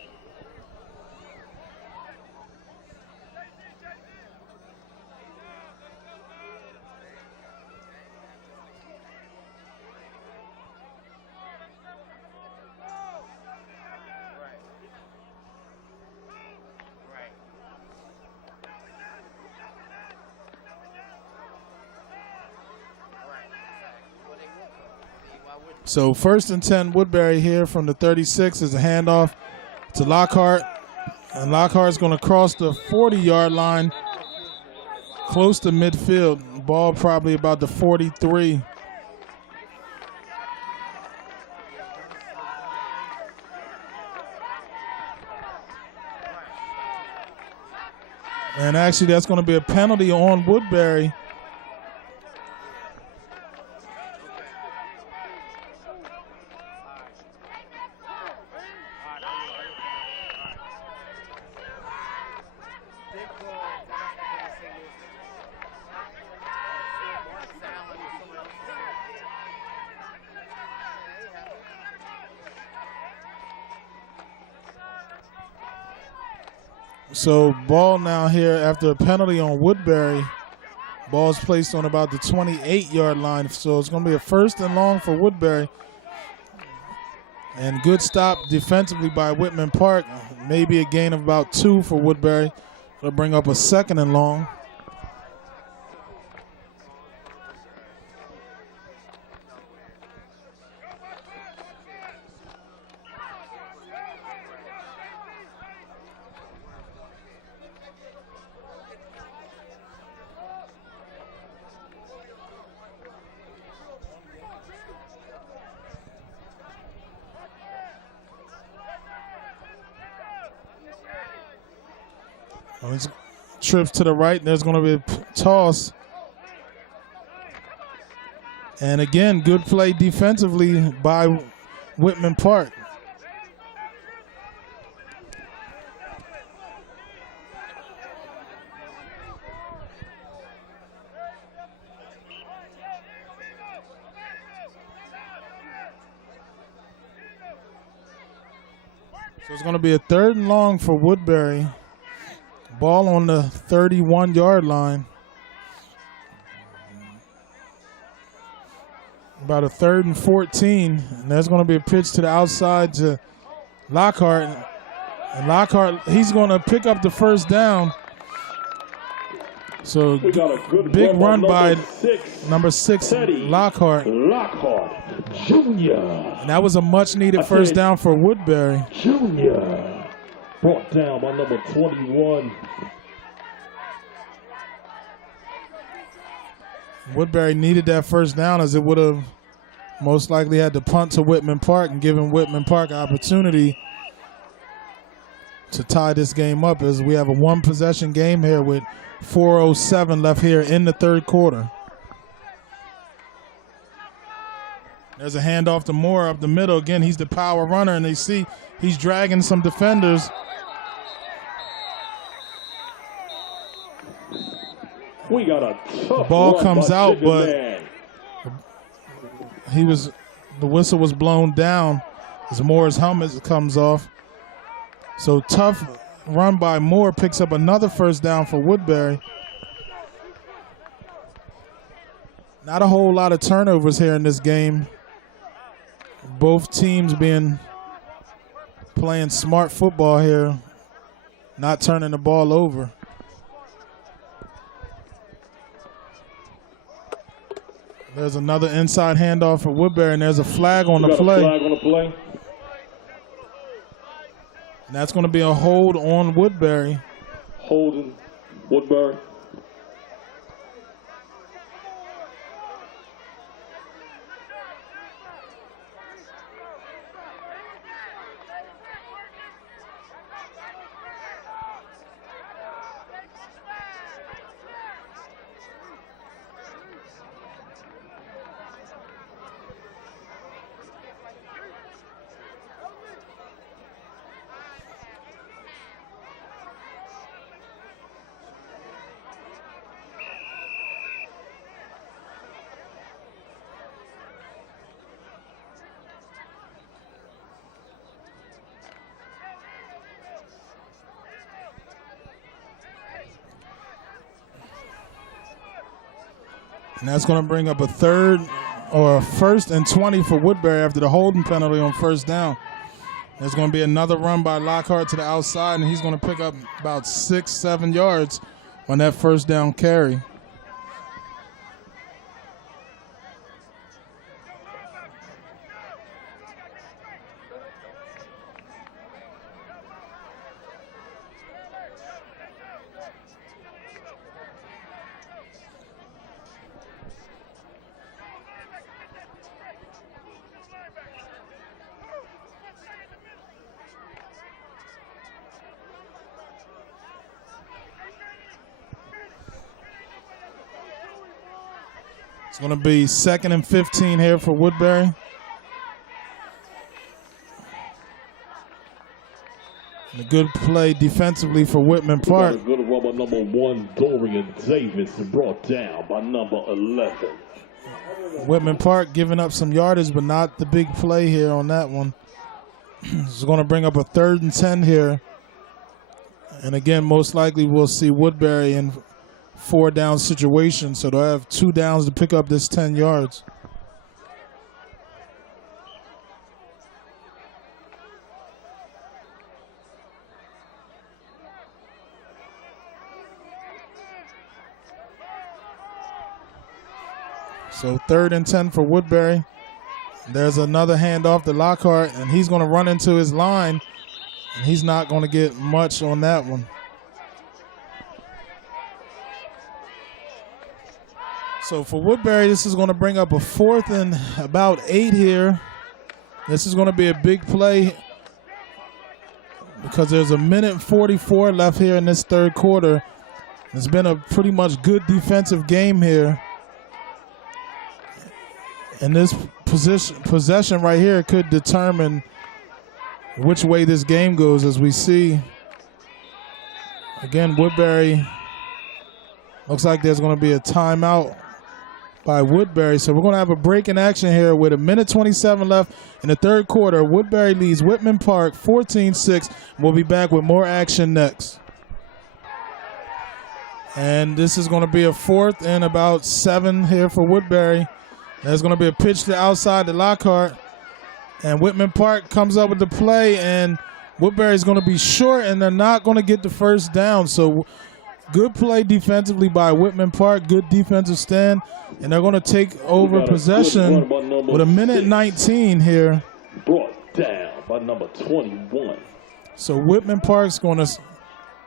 So 1st and 10 Woodbury here from the 36 is a handoff to Lockhart. And Lockhart's going to cross the 40-yard line close to midfield. Ball probably about the 43. And actually that's going to be a penalty on Woodbury. So ball now here after a penalty on Woodbury. Ball's placed on about the 28-yard line. So it's going to be a 1st and long for Woodbury. And good stop defensively by Whitman Park. Maybe a gain of about 2 for Woodbury. It'll bring up a 2nd and long. Trips to the right. There's going to be a toss. And again, good play defensively by Whitman Park. So it's going to be a 3rd and long for Woodbury. Ball on the 31-yard line. About a 3rd and 14. And there's going to be a pitch to the outside to Lockhart. And Lockhart, he's going to pick up the 1st down. So We got a good big run by number 6, Teddy Lockhart. Lockhart Jr. And that was a much-needed 1st down for Woodbury. Jr. Brought down by number 21. Woodbury needed that 1st down, as it would have most likely had to punt to Whitman Park and given Whitman Park an opportunity to tie this game up, as we have a 1-possession game here with 4:07 left here in the 3rd quarter. There's a handoff to Moore up the middle. Again, he's the power runner, and they see he's dragging some defenders. We got a tough Ball run comes by out, Sugar but Man. the whistle was blown down as Moore's helmet comes off. So tough run by Moore, picks up another 1st down for Woodbury. Not a whole lot of turnovers here in this game. Both teams playing smart football here, not turning the ball over. There's another inside handoff for Woodbury, and there's a flag on the play. Flag on the play. And that's going to be a hold on Woodbury. Holding Woodbury. And that's going to bring up a 1st and 20 for Woodbury after the holding penalty on 1st down. There's going to be another run by Lockhart to the outside, and he's going to pick up about 6-7 yards on that 1st down carry. It's going to be 2nd and 15 here for Woodbury. And a good play defensively for Whitman Park. A good rubber number 1, Dorian Davis, brought down by number 11. Whitman Park giving up some yardage, but not the big play here on that one. It's going to bring up a 3rd and 10 here And again, most likely we'll see Woodbury in 4-down situation, so they'll have 2 downs to pick up this 10 yards. So 3rd and 10 for Woodbury. There's another handoff to Lockhart, and he's going to run into his line, and he's not going to get much on that one. So for Woodbury, this is going to bring up a 4th and about 8 here. This is going to be a big play because there's 1:44 left here in this 3rd quarter. It's been a pretty much good defensive game here. And this possession right here could determine which way this game goes, as we see. Again, Woodbury, looks like there's going to be a timeout by Woodbury. So we're going to have a break in action here with 1:27 left in the 3rd quarter. Woodbury leads Whitman Park 14-6. We'll be back with more action next. And this is going to be a 4th and about 7 here for Woodbury. There's going to be a pitch to outside to Lockhart. And Whitman Park comes up with the play, and Woodbury's going to be short, and they're not going to get the 1st down. So good play defensively by Whitman Park, good defensive stand, and they're going to take over possession with 1:19 here. Brought down by number 21. So Whitman Park's going to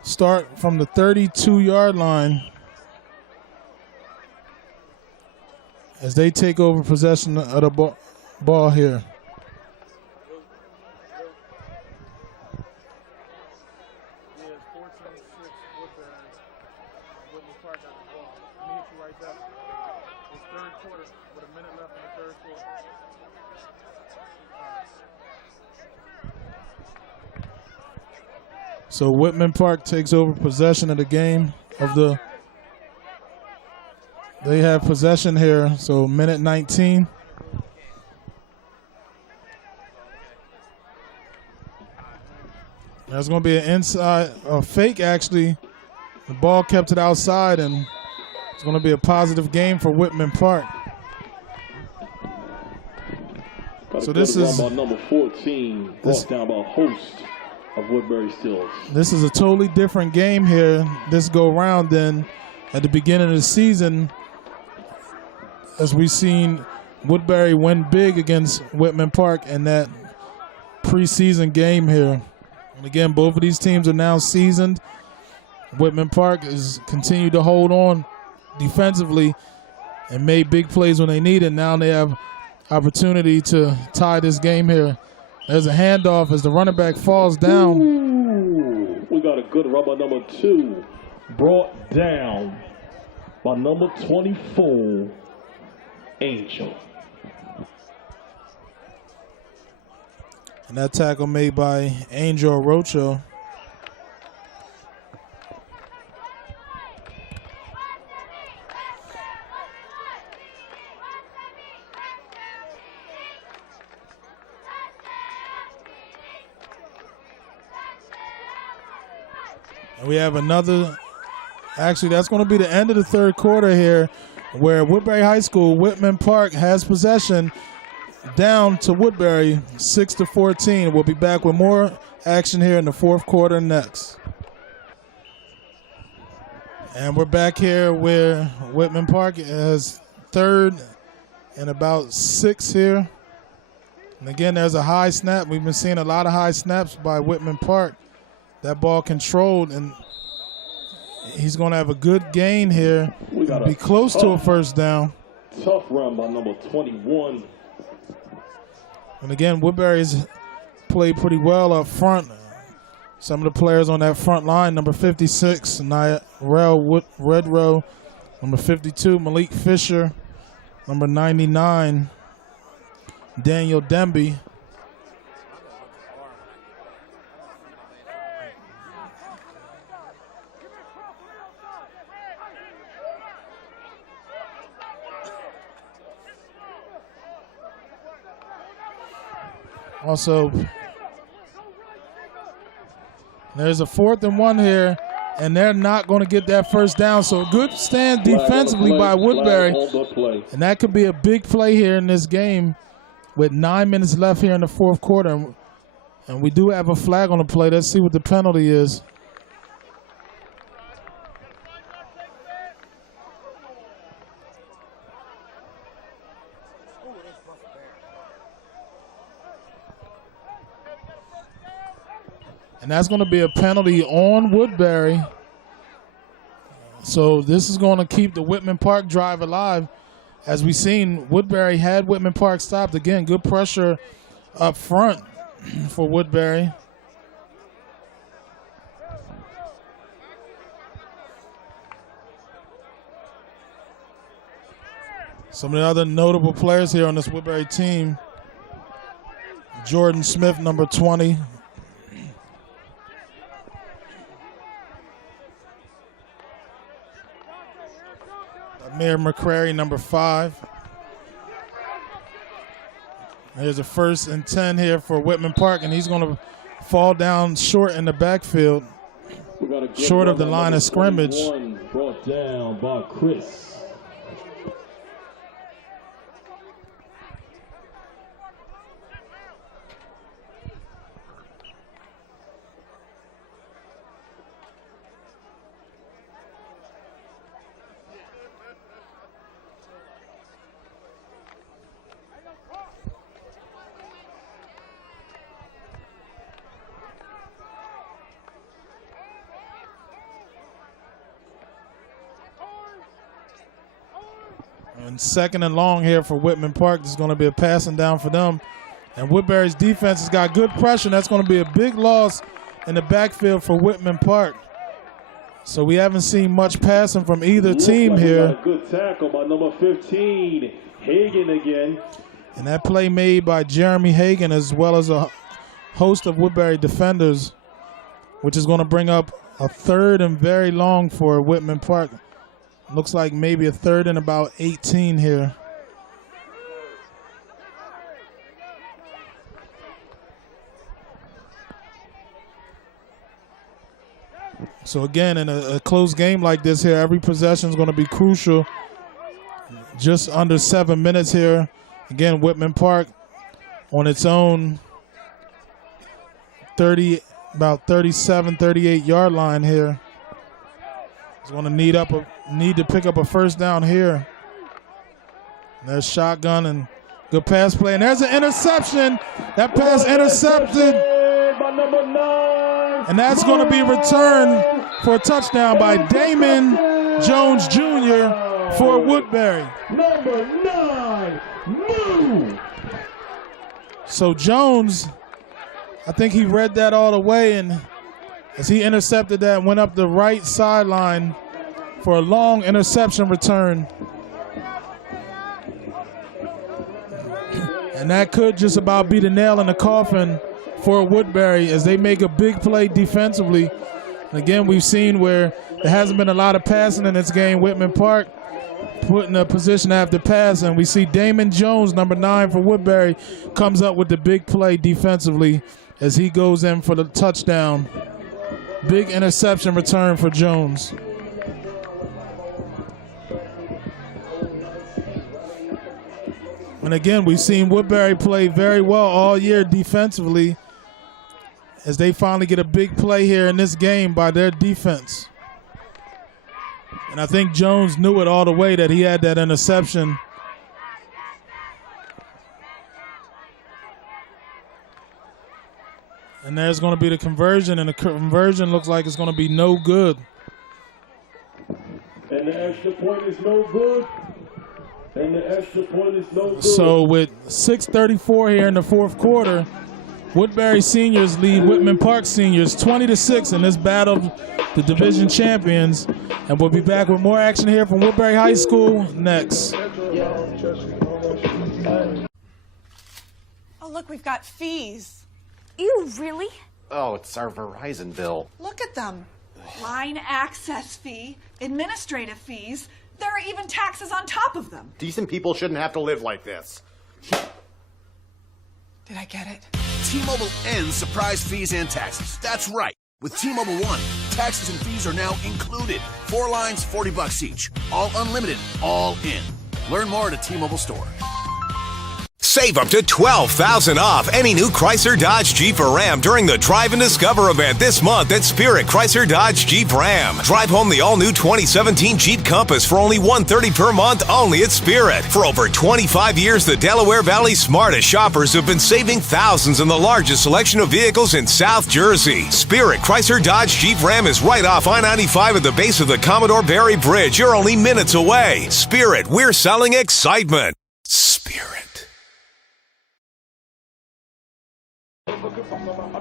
start from the 32-yard line as they take over possession of the ball here. So Whitman Park takes over possession of the game they have possession here, so 1:19. There's going to be an inside, a fake actually. The ball kept it outside, and it's going to be a positive game for Whitman Park. So this is number 14, brought down by a host of Woodbury Stills. This is a totally different game here this go round than at the beginning of the season, as we've seen Woodbury win big against Whitman Park in that preseason game here. And again, both of these teams are now seasoned. Whitman Park has continued to hold on defensively and made big plays when they need it. Now they have opportunity to tie this game here. There's a handoff as the running back falls down. Ooh, we got a good run by number 2, brought down by number 24, Angel. And that tackle made by Angel Rocho. And we have another, actually that's going to be the end of the 3rd quarter here, where Woodbury High School, Whitman Park has possession down to Woodbury 6-14. We'll be back with more action here in the 4th quarter next. And we're back here where Whitman Park has 3rd and about 6 here. And again, there's a high snap. We've been seeing a lot of high snaps by Whitman Park. That ball controlled, and he's going to have a good gain here. Be close to a 1st down. Tough run by number 21. And again, Woodbury's played pretty well up front. Some of the players on that front line, number 56, Nyrell Redrow, number 52, Malik Fisher, number 99, Daniel Demby. Also, There's a 4th and 1 here, and they're not going to get that first down. So a good stand defensively by Woodbury, and that could be a big play here in this game with 9 minutes left here in the 4th quarter. And we do have a flag on the play. Let's see what the penalty is. And that's going to be a penalty on Woodbury. So this is going to keep the Whitman Park drive alive. As we've seen, Woodbury had Whitman Park stopped. Again, good pressure up front for Woodbury. Some of the other notable players here on this Woodbury team. Jordan Smith, number 20. Amir McCrary, number 5. Here's a 1st and 10 here for Whitman Park, and he's going to fall down short in the backfield, short of the line of scrimmage. Brought down by Chris. And 2nd and long here for Whitman Park. This is going to be a passing down for them. And Woodbury's defense has got good pressure. That's going to be a big loss in the backfield for Whitman Park. So we haven't seen much passing from either team here. Good tackle by number 15, Hagan again. And that play made by Jeremy Hagan as well as a host of Woodbury defenders, which is going to bring up a 3rd and very long for Whitman Park. Looks like maybe a 3rd and about 18 here. So again, in a close game like this here, every possession is going to be crucial. Just under 7 minutes here. Again, Whitman Park on its own about 37, 38 yard line here. He's going to need to pick up a 1st down here. There's shotgun and good pass play. And there's an interception. That pass intercepted. Number 9. And that's going to be returned for a touchdown by Damon Jones Jr. for Woodbury. Number 9, move. So Jones, I think he read that all the way, and as he intercepted that, went up the right sideline for a long interception return. And that could just about be the nail in the coffin for Woodbury as they make a big play defensively. And again, we've seen where there hasn't been a lot of passing in this game. Whitman Park put in a position to have to pass, and we see Damon Jones, number 9 for Woodbury, comes up with the big play defensively as he goes in for the touchdown. Big interception return for Jones. And again, we've seen Woodbury play very well all year defensively as they finally get a big play here in this game by their defense. And I think Jones knew it all the way that he had that interception. And there's going to be the conversion, and the conversion looks like it's going to be no good. And the extra point is no good. And the extra point is no good. So with 6:34 here in the 4th quarter, Woodbury seniors lead Whitman Park seniors 20-6 in this battle of the division champions. And we'll be back with more action here from Woodbury High School next. Oh, look, we've got fees. Ew, really? Oh, it's our Verizon bill. Look at them. Line access fee, administrative fees. There are even taxes on top of them. Decent people shouldn't have to live like this. Did I get it? T-Mobile ends surprise fees and taxes. That's right. With T-Mobile One, taxes and fees are now included. 4 lines, $40 each. All unlimited, all in. Learn more at a T-Mobile store. Save up to $12,000 off any new Chrysler Dodge Jeep or Ram during the Drive and Discover event this month at Spirit Chrysler Dodge Jeep Ram. Drive home the all-new 2017 Jeep Compass for only $130 per month only at Spirit. For over 25 years, the Delaware Valley's smartest shoppers have been saving thousands in the largest selection of vehicles in South Jersey. Spirit Chrysler Dodge Jeep Ram is right off I-95 at the base of the Commodore Barry Bridge. You're only minutes away. Spirit, we're selling excitement. Spirit.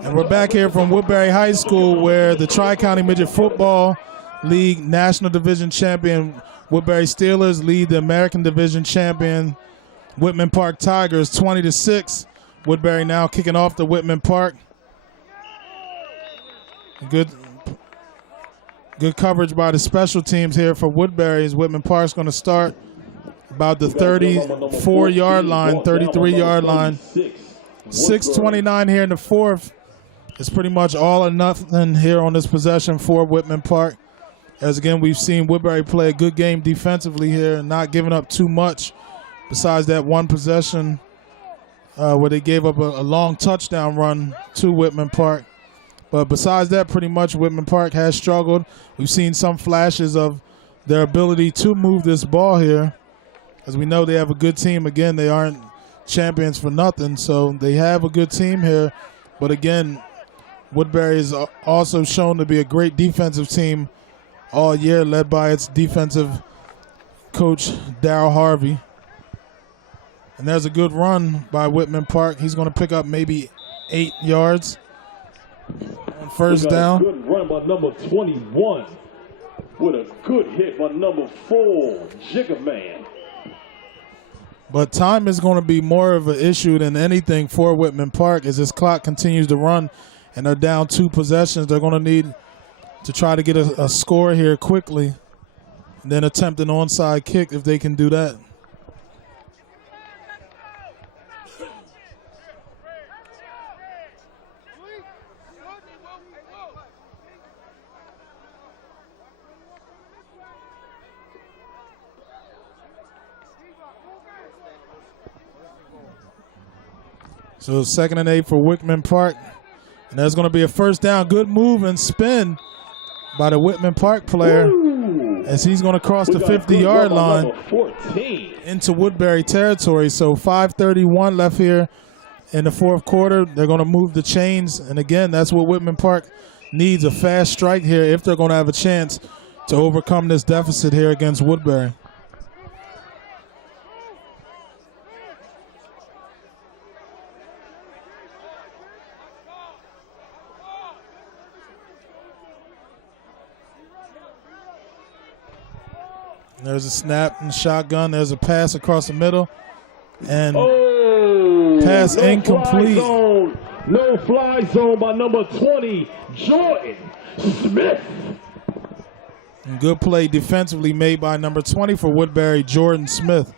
And we're back here from Woodbury High School, where the Tri-County Midget Football League National Division Champion Woodbury Steelers lead the American Division Champion Whitman Park Tigers 20-6. Woodbury now kicking off the Whitman Park. Good coverage by the special teams here for Woodbury, as Whitman Park's going to start about the 34-yard line, 33-yard line. 6:29 here in the fourth. It's pretty much all or nothing here on this possession for Whitman Park. As again, we've seen Woodbury play a good game defensively here and not giving up too much, besides that one possession where they gave up a long touchdown run to Whitman Park. But besides that, pretty much Whitman Park has struggled. We've seen some flashes of their ability to move this ball here. As we know, they have a good team. Again, they aren't champions for nothing, so they have a good team here. But again, Woodbury is also shown to be a great defensive team all year, led by its defensive coach, Darryl Harvey. And there's a good run by Whitman Park. He's going to pick up maybe 8 yards on first down. Good run by number 21 with a good hit by number 4, Jigga Man. But time is going to be more of an issue than anything for Whitman Park as this clock continues to run and they're down 2 possessions. They're going to need to try to get a score here quickly and then attempt an onside kick if they can do that. So 2nd and 8 for Whitman Park. And there's going to be a first down. Good move and spin by the Whitman Park player as he's going to cross the 50-yard line into Woodbury territory. So 5:31 left here in the fourth quarter. They're going to move the chains. And again, that's what Whitman Park needs, a fast strike here if they're going to have a chance to overcome this deficit here against Woodbury. There's a snap and shotgun. There's a pass across the middle. And pass incomplete. No fly zone by number 20, Jordan Smith. And good play defensively made by number 20 for Woodbury, Jordan Smith.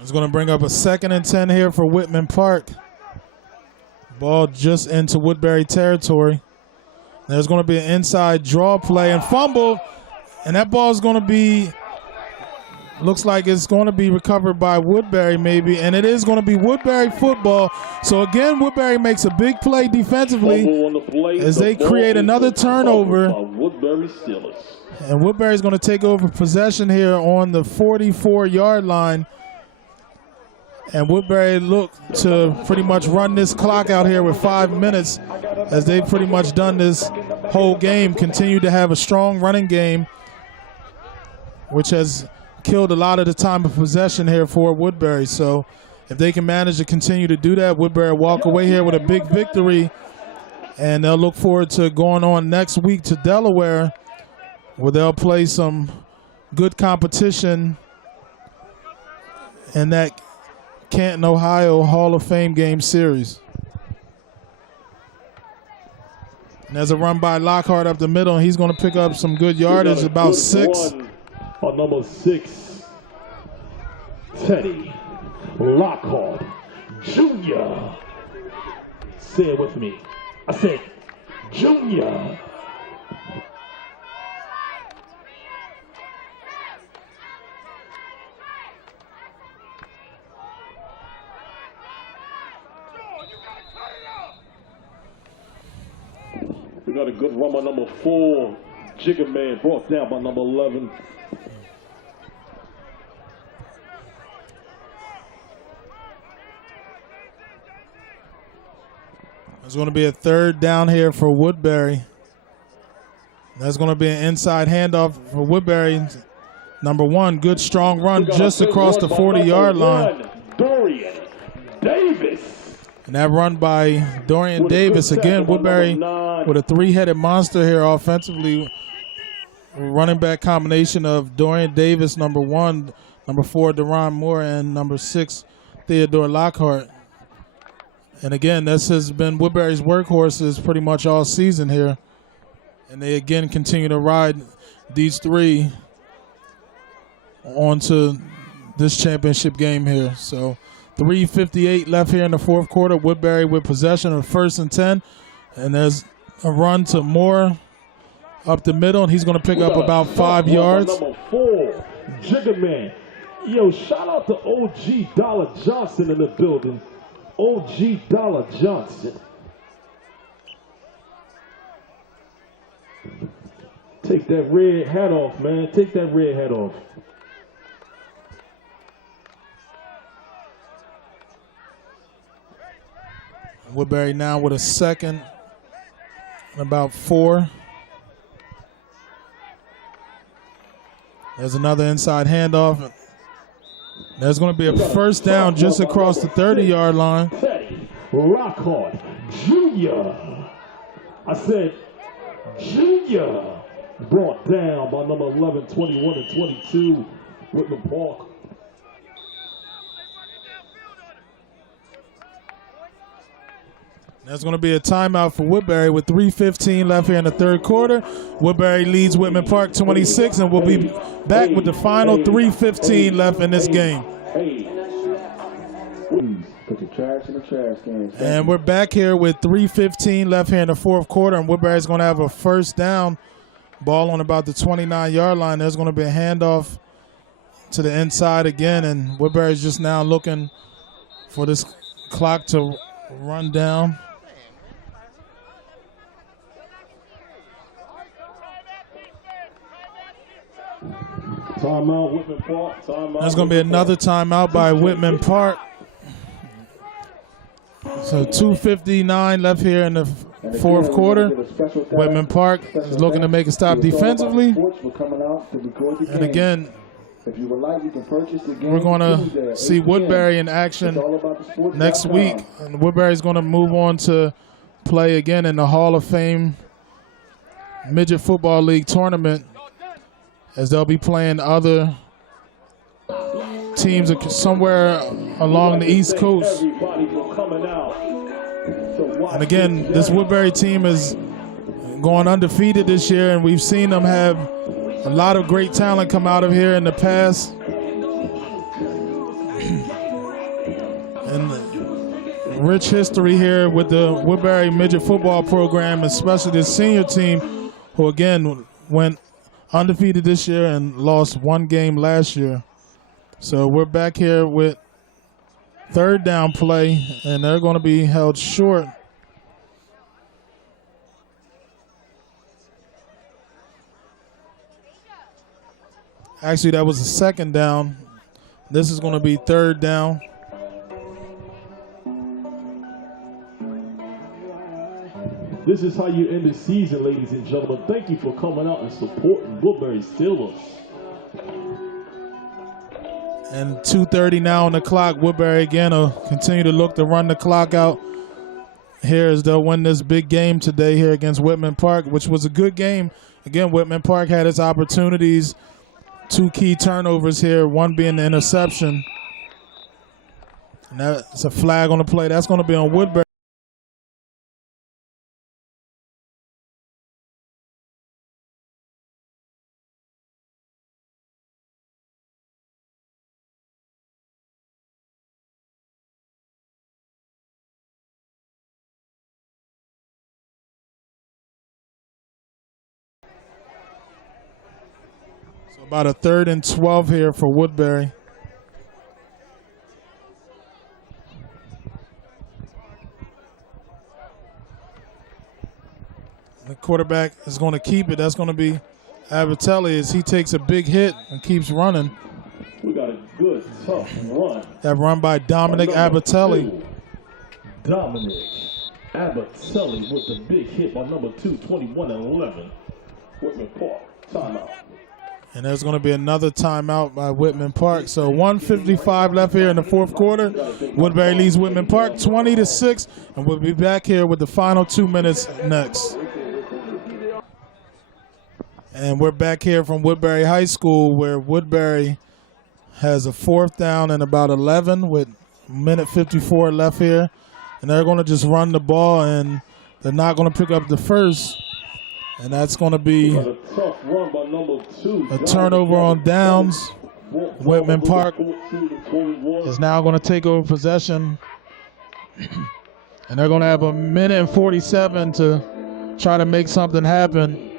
It's going to bring up a 2nd and 10 here for Whitman Park. Ball just into Woodbury territory. There's going to be an inside draw play and fumble. And that ball is going to be, looks like it's going to be recovered by Woodbury maybe. And it is going to be Woodbury football. So again, Woodbury makes a big play defensively as they create another turnover. And Woodbury is going to take over possession here on the 44-yard line. And Woodbury look to pretty much run this clock out here with 5 minutes as they've pretty much done this whole game, continue to have a strong running game, which has killed a lot of the time of possession here for Woodbury. So if they can manage to continue to do that, Woodbury walk away here with a big victory, and they'll look forward to going on next week to Delaware, where they'll play some good competition in that Canton, Ohio Hall of Fame game series. And there's a run by Lockhart up the middle, and he's going to pick up some good yardage, about 6. On number 6, Teddy Lockhart Jr. Say it with me. I said, Jr. We got a good run by number 4, Jigger Man, brought down by number 11. There's going to be a 3rd down here for Woodbury. That's going to be an inside handoff for Woodbury. Number 1, good strong run just across the 40-yard line. Dorian Davis. And that run by Dorian Davis. Again, Woodbury with a 3-headed monster here offensively. Running back combination of Dorian Davis, number 1, number 4, Deron Moore, and number 6, Theodore Lockhart. And again, this has been Woodbury's workhorses pretty much all season here. And they again continue to ride these 3 onto this championship game here. So 3:58 left here in the 4th quarter. Woodbury with possession of 1st and 10. And there's a run to Moore up the middle, and he's going to pick up about 5 yards. Number 4, Jigger Man. Yo, shout out to OG Dollar Johnson in the building. OG Dollar Johnson. Take that red hat off, man. Take that red hat off. Woodbury now with a 2nd and about 4. There's another inside handoff. There's going to be a 1st down just across the 30-yard line. Teddy Lockhart Jr. I said Jr. Brought down by number 11, 21, and 22, Whitman Park. There's going to be a timeout for Woodbury with 3:15 left here in the 3rd quarter. Woodbury leads Whitman Park 26, and we'll be back with the final 3:15 left in this game. Put your trash in the trash can. And we're back here with 3:15 left here in the 4th quarter, and Woodbury's going to have a 1st down, ball on about the 29-yard line. There's going to be a handoff to the inside again, and Woodbury's just now looking for this clock to run down. Timeout, Whitman Park. Timeout. There's going to be another timeout by Whitman Park. So 2:59 left here in the 4th quarter. Whitman Park is looking to make a stop defensively. And again, we're going to see Woodbury in action next week. And Woodbury is going to move on to play again in the Hall of Fame Midget Football League tournament, as they'll be playing other teams somewhere along the East Coast. And again, this Woodbury team is going undefeated this year, and we've seen them have a lot of great talent come out of here in the past. And rich history here with the Woodbury Midget Football Program, especially the senior team, who again went undefeated this year and lost 1 game last year. So we're back here with 3rd down play, and they're going to be held short. Actually, that was the 2nd down. This is going to be 3rd down. This is how you end the season, ladies and gentlemen. Thank you for coming out and supporting Woodbury Steelers. And 2:30 now on the clock. Woodbury again will continue to look to run the clock out here as they'll win this big game today here against Whitman Park, which was a good game Again, Whitman Park had its opportunities. 2 key turnovers here, one being the interception. And that's a flag on the play. That's going to be on Woodbury. So about a 3rd and 12 here for Woodbury. The quarterback is going to keep it. That's going to be Abatelli as he takes a big hit and keeps running. We got a good, tough run. That run by Dominic Abatelli. Dominic Abatelli with the big hit by number 2, 21-11. Whitman Park, timeout. And there's going to be another timeout by Whitman Park. So 1:55 left here in the 4th quarter. Woodbury leads Whitman Park 20-6, and we'll be back here with the final 2 minutes next. And we're back here from Woodbury High School, where Woodbury has a 4th down and about 11 with minute 54 left here. And they're going to just run the ball, and they're not going to pick up the first. And that's going to be a turnover on downs. Whitman Park is now going to take over possession. And they're going to have a minute and 47 to try to make something happen.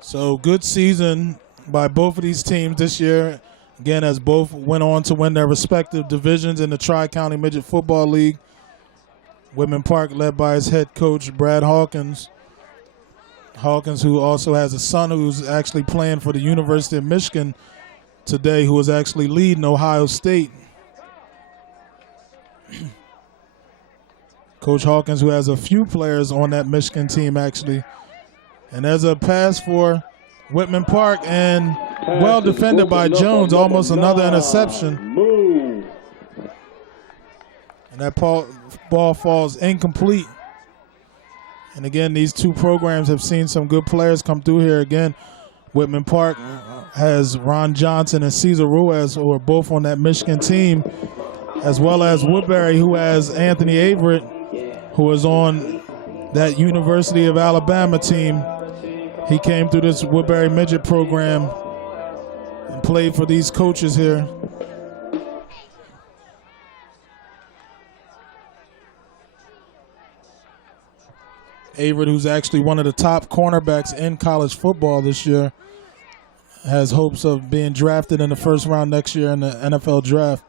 So good season by both of these teams this year. Again, as both went on to win their respective divisions in the Tri-County Midget Football League. Whitman Park led by his head coach, Brad Hawkins. Hawkins, who also has a son who's actually playing for the University of Michigan today, who is actually leading Ohio State. Coach Hawkins, who has a few players on that Michigan team, actually. And there's a pass for Whitman Park, and well defended by Jones, almost another interception. And that ball falls incomplete. And again, these two programs have seen some good players come through here. Again, Whitman Park has Ron Johnson and Cesar Ruiz, who are both on that Michigan team, as well as Woodbury, who has Anthony Averett, who is on that University of Alabama team. He came through this Woodbury Midget program and played for these coaches here. Averett, who's actually one of the top cornerbacks in college football this year, has hopes of being drafted in the first round next year in the NFL draft.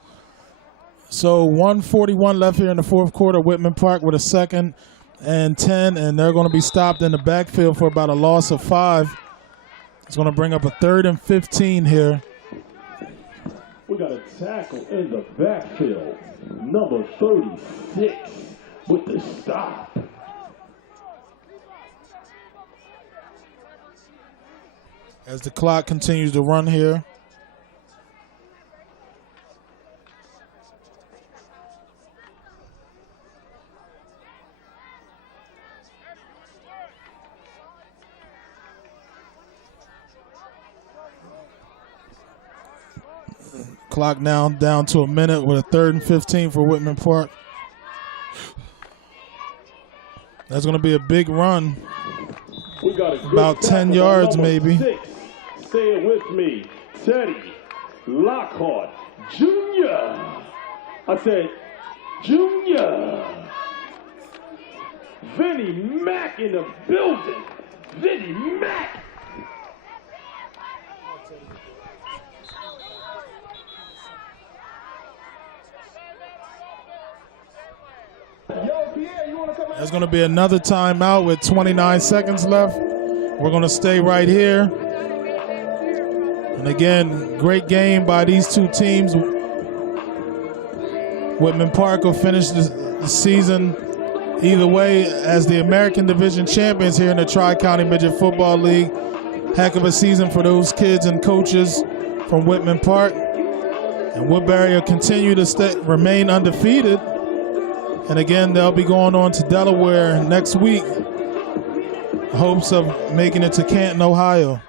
So 1:41 left here in the 4th quarter. Whitman Park with a 2nd and 10, and they're going to be stopped in the backfield for about a loss of 5. It's going to bring up a 3rd and 15 here. We got a tackle in the backfield. Number 36 with the stop. As the clock continues to run here. Clock now down to a minute with a 3rd and 15 for Whitman Park. That's going to be a big run. We got a about 10 yards maybe. 6. Say it with me. Teddy Lockhart Jr. I said Jr. Vinnie Mack in the building. Vinnie Mack. There's going to be another timeout with 29 seconds left. We're going to stay right here. And again, great game by these two teams. Whitman Park will finish the season either way as the American Division champions here in the Tri-County Midget Football League. Heck of a season for those kids and coaches from Whitman Park. And Woodbury will continue to remain undefeated. And again, they'll be going on to Delaware next week. Hopes of making it to Canton, Ohio.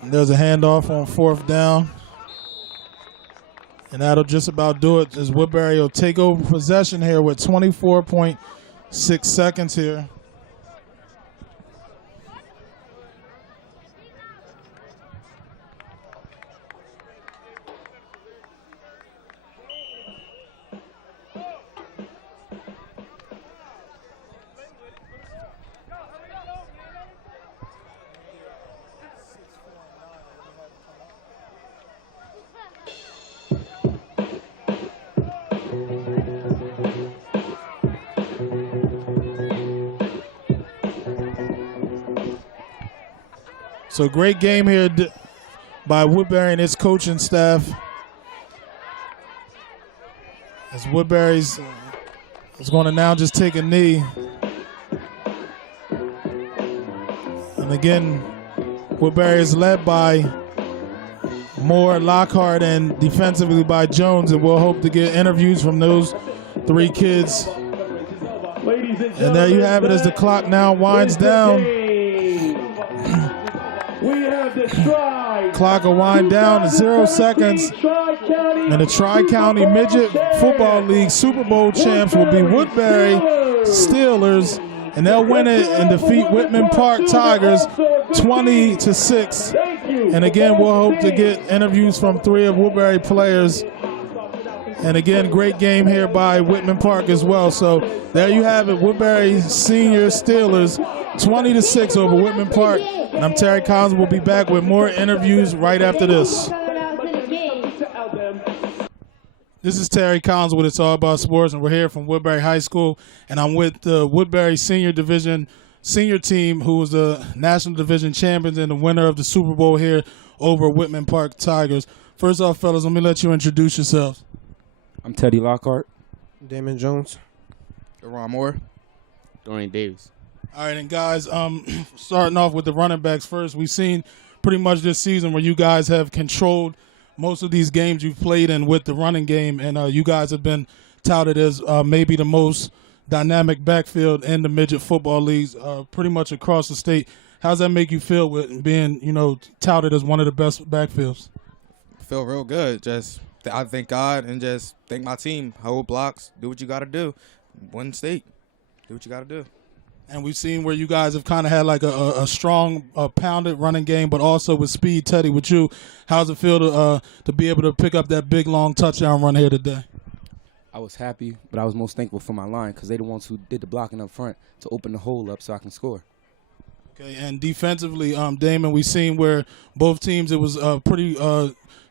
And there's a handoff on 4th down. And that'll just about do it as Woodbury will take over possession here with 24.6 seconds here. So great game here by Woodbury and its coaching staff. As Woodbury's is going to now just take a knee. And again, Woodbury is led by Moore, Lockhart, and defensively by Jones. And we'll hope to get interviews from those 3 kids. And there you have it as the clock now winds down. Clock will wind down to 0 seconds. And the Tri-County Midget Football League Super Bowl champs will be Woodbury Steelers. And they'll win it and defeat Whitman Park Tigers 20-6. And again, we'll hope to get interviews from 3 of Woodbury players. And again, great game here by Whitman Park as well. So there you have it, Woodbury Senior Steelers 20-6 over Whitman Park. And I'm Terry Collins. We'll be back with more interviews right after this. This is Terry Collins with It's All About Sports, and we're here from Woodbury High School. And I'm with the Woodbury Senior Division senior team, who was the National Division champions and the winner of the Super Bowl here over Whitman Park Tigers. First off, fellas, let me let you introduce yourselves. I'm Teddy Lockhart. Damon Jones. Ron Moore. Dorian Davis. All right, and guys, starting off with the running backs first, we've seen pretty much this season where you guys have controlled most of these games you've played in with the running game, and you guys have been touted as maybe the most dynamic backfield in the midget football leagues pretty much across the state. How does that make you feel with being, touted as one of the best backfields? I feel real good. I thank God and just thank my team. Hold blocks, do what you got to do. Win state, do what you got to do. And we've seen where you guys have kind of had like a strong pounded running game, but also with speed. Teddy, with you, how's it feel to be able to pick up that big, long touchdown run here today? I was happy, but I was most thankful for my line because they're the ones who did the blocking up front to open the hole up so I can score. Okay, and defensively, Damon, we've seen where both teams, it was a pretty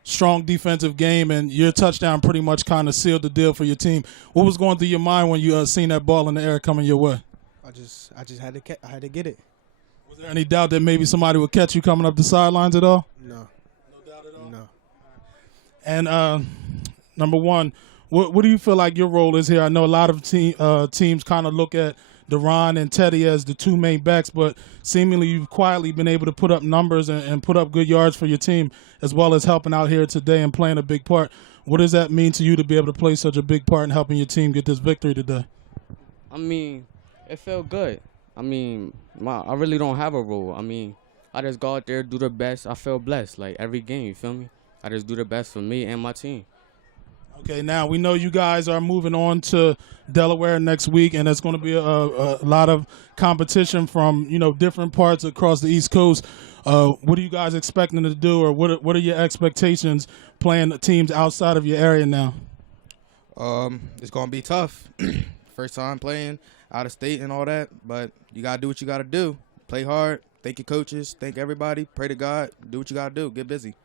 strong defensive game, and your touchdown pretty much kind of sealed the deal for your team. What was going through your mind when you seen that ball in the air coming your way? I just had to get it. Was there any doubt that maybe somebody would catch you coming up the sidelines at all? No. No doubt at all? No. And number one, what do you feel like your role is here? I know a lot of teams kind of look at Deron and Teddy as the 2 main backs, but seemingly you've quietly been able to put up numbers and put up good yards for your team, as well as helping out here today and playing a big part. What does that mean to you to be able to play such a big part in helping your team get this victory today? I mean, it felt good. I mean, I really don't have a role. I mean, I just go out there, do the best. I feel blessed, like every game, you feel me? I just do the best for me and my team. Okay, now we know you guys are moving on to Delaware next week, and there's going to be a lot of competition from, different parts across the East Coast. What are you guys expecting to do, or what are your expectations playing teams outside of your area now? It's going to be tough. First time playing out of state and all that, but you got to do what you got to do. Play hard, thank your coaches, thank everybody, pray to God, do what you got to do, get busy.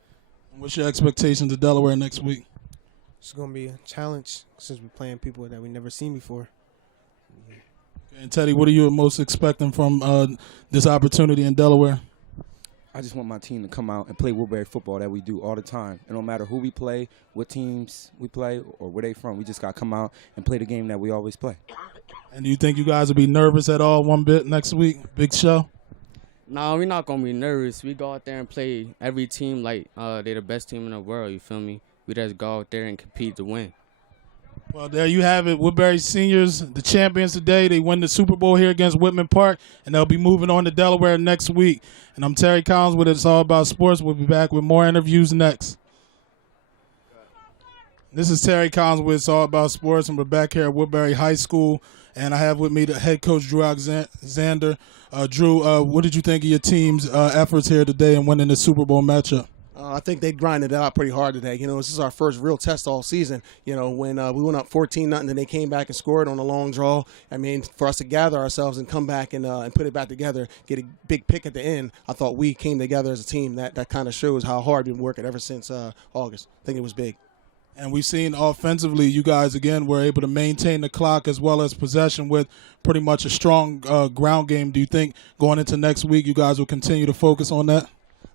What's your expectations of Delaware next week? It's going to be a challenge since we're playing people that we never seen before. And Teddy, what are you most expecting from this opportunity in Delaware? I just want my team to come out and play Woodbury football that we do all the time. It don't matter who we play, what teams we play, or where they from. We just got to come out and play the game that we always play. And do you think you guys will be nervous at all one bit next week? Big show? Nah, we're not going to be nervous. We go out there and play every team like they're the best team in the world, you feel me? We just go out there and compete to win. Well, there you have it. Woodbury Seniors, the champions today. They win the Super Bowl here against Whitman Park, and they'll be moving on to Delaware next week. And I'm Terry Collins with It's All About Sports. We'll be back with more interviews next. This is Terry Collins with It's All About Sports, and we're back here at Woodbury High School. And I have with me the head coach, Drew Alexander. Drew, what did you think of your team's efforts here today in winning the Super Bowl matchup? I think they grinded it out pretty hard today. You know, this is our first real test all season. You know, when we went up 14-0, then they came back and scored on a long draw. I mean, for us to gather ourselves and come back and put it back together, get a big pick at the end, I thought we came together as a team. That kind of shows how hard we've been working ever since August. I think it was big. And we've seen offensively, you guys, again, were able to maintain the clock as well as possession with pretty much a strong ground game. Do you think going into next week you guys will continue to focus on that?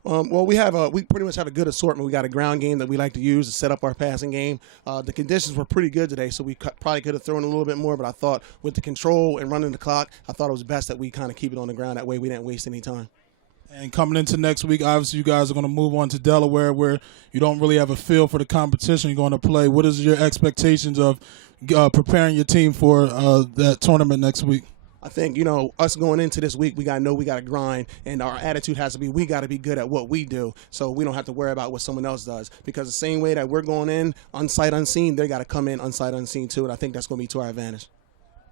Well, we pretty much have a good assortment. We got a ground game that we like to use to set up our passing game. The conditions were pretty good today, so we probably could have thrown a little bit more, but I thought with the control and running the clock, I thought it was best that we kind of keep it on the ground. That way we didn't waste any time. And coming into next week, obviously you guys are going to move on to Delaware where you don't really have a feel for the competition you're going to play. What is your expectations of preparing your team for that tournament next week? I think, you know, us going into this week, we got to know we got to grind, and our attitude has to be we got to be good at what we do so we don't have to worry about what someone else does. Because the same way that we're going in, unsight, unseen, they got to come in unsight, unseen too, and I think that's going to be to our advantage.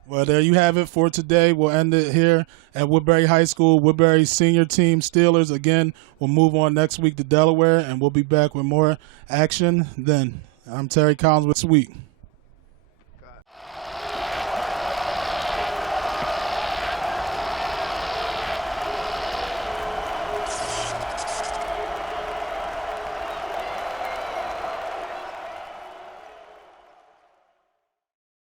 Well, there you have it for today. We'll end it here at Woodbury High School. Woodbury senior team Steelers, again, will move on next week to Delaware, and we'll be back with more action then. I'm Terry Collins with Sweet.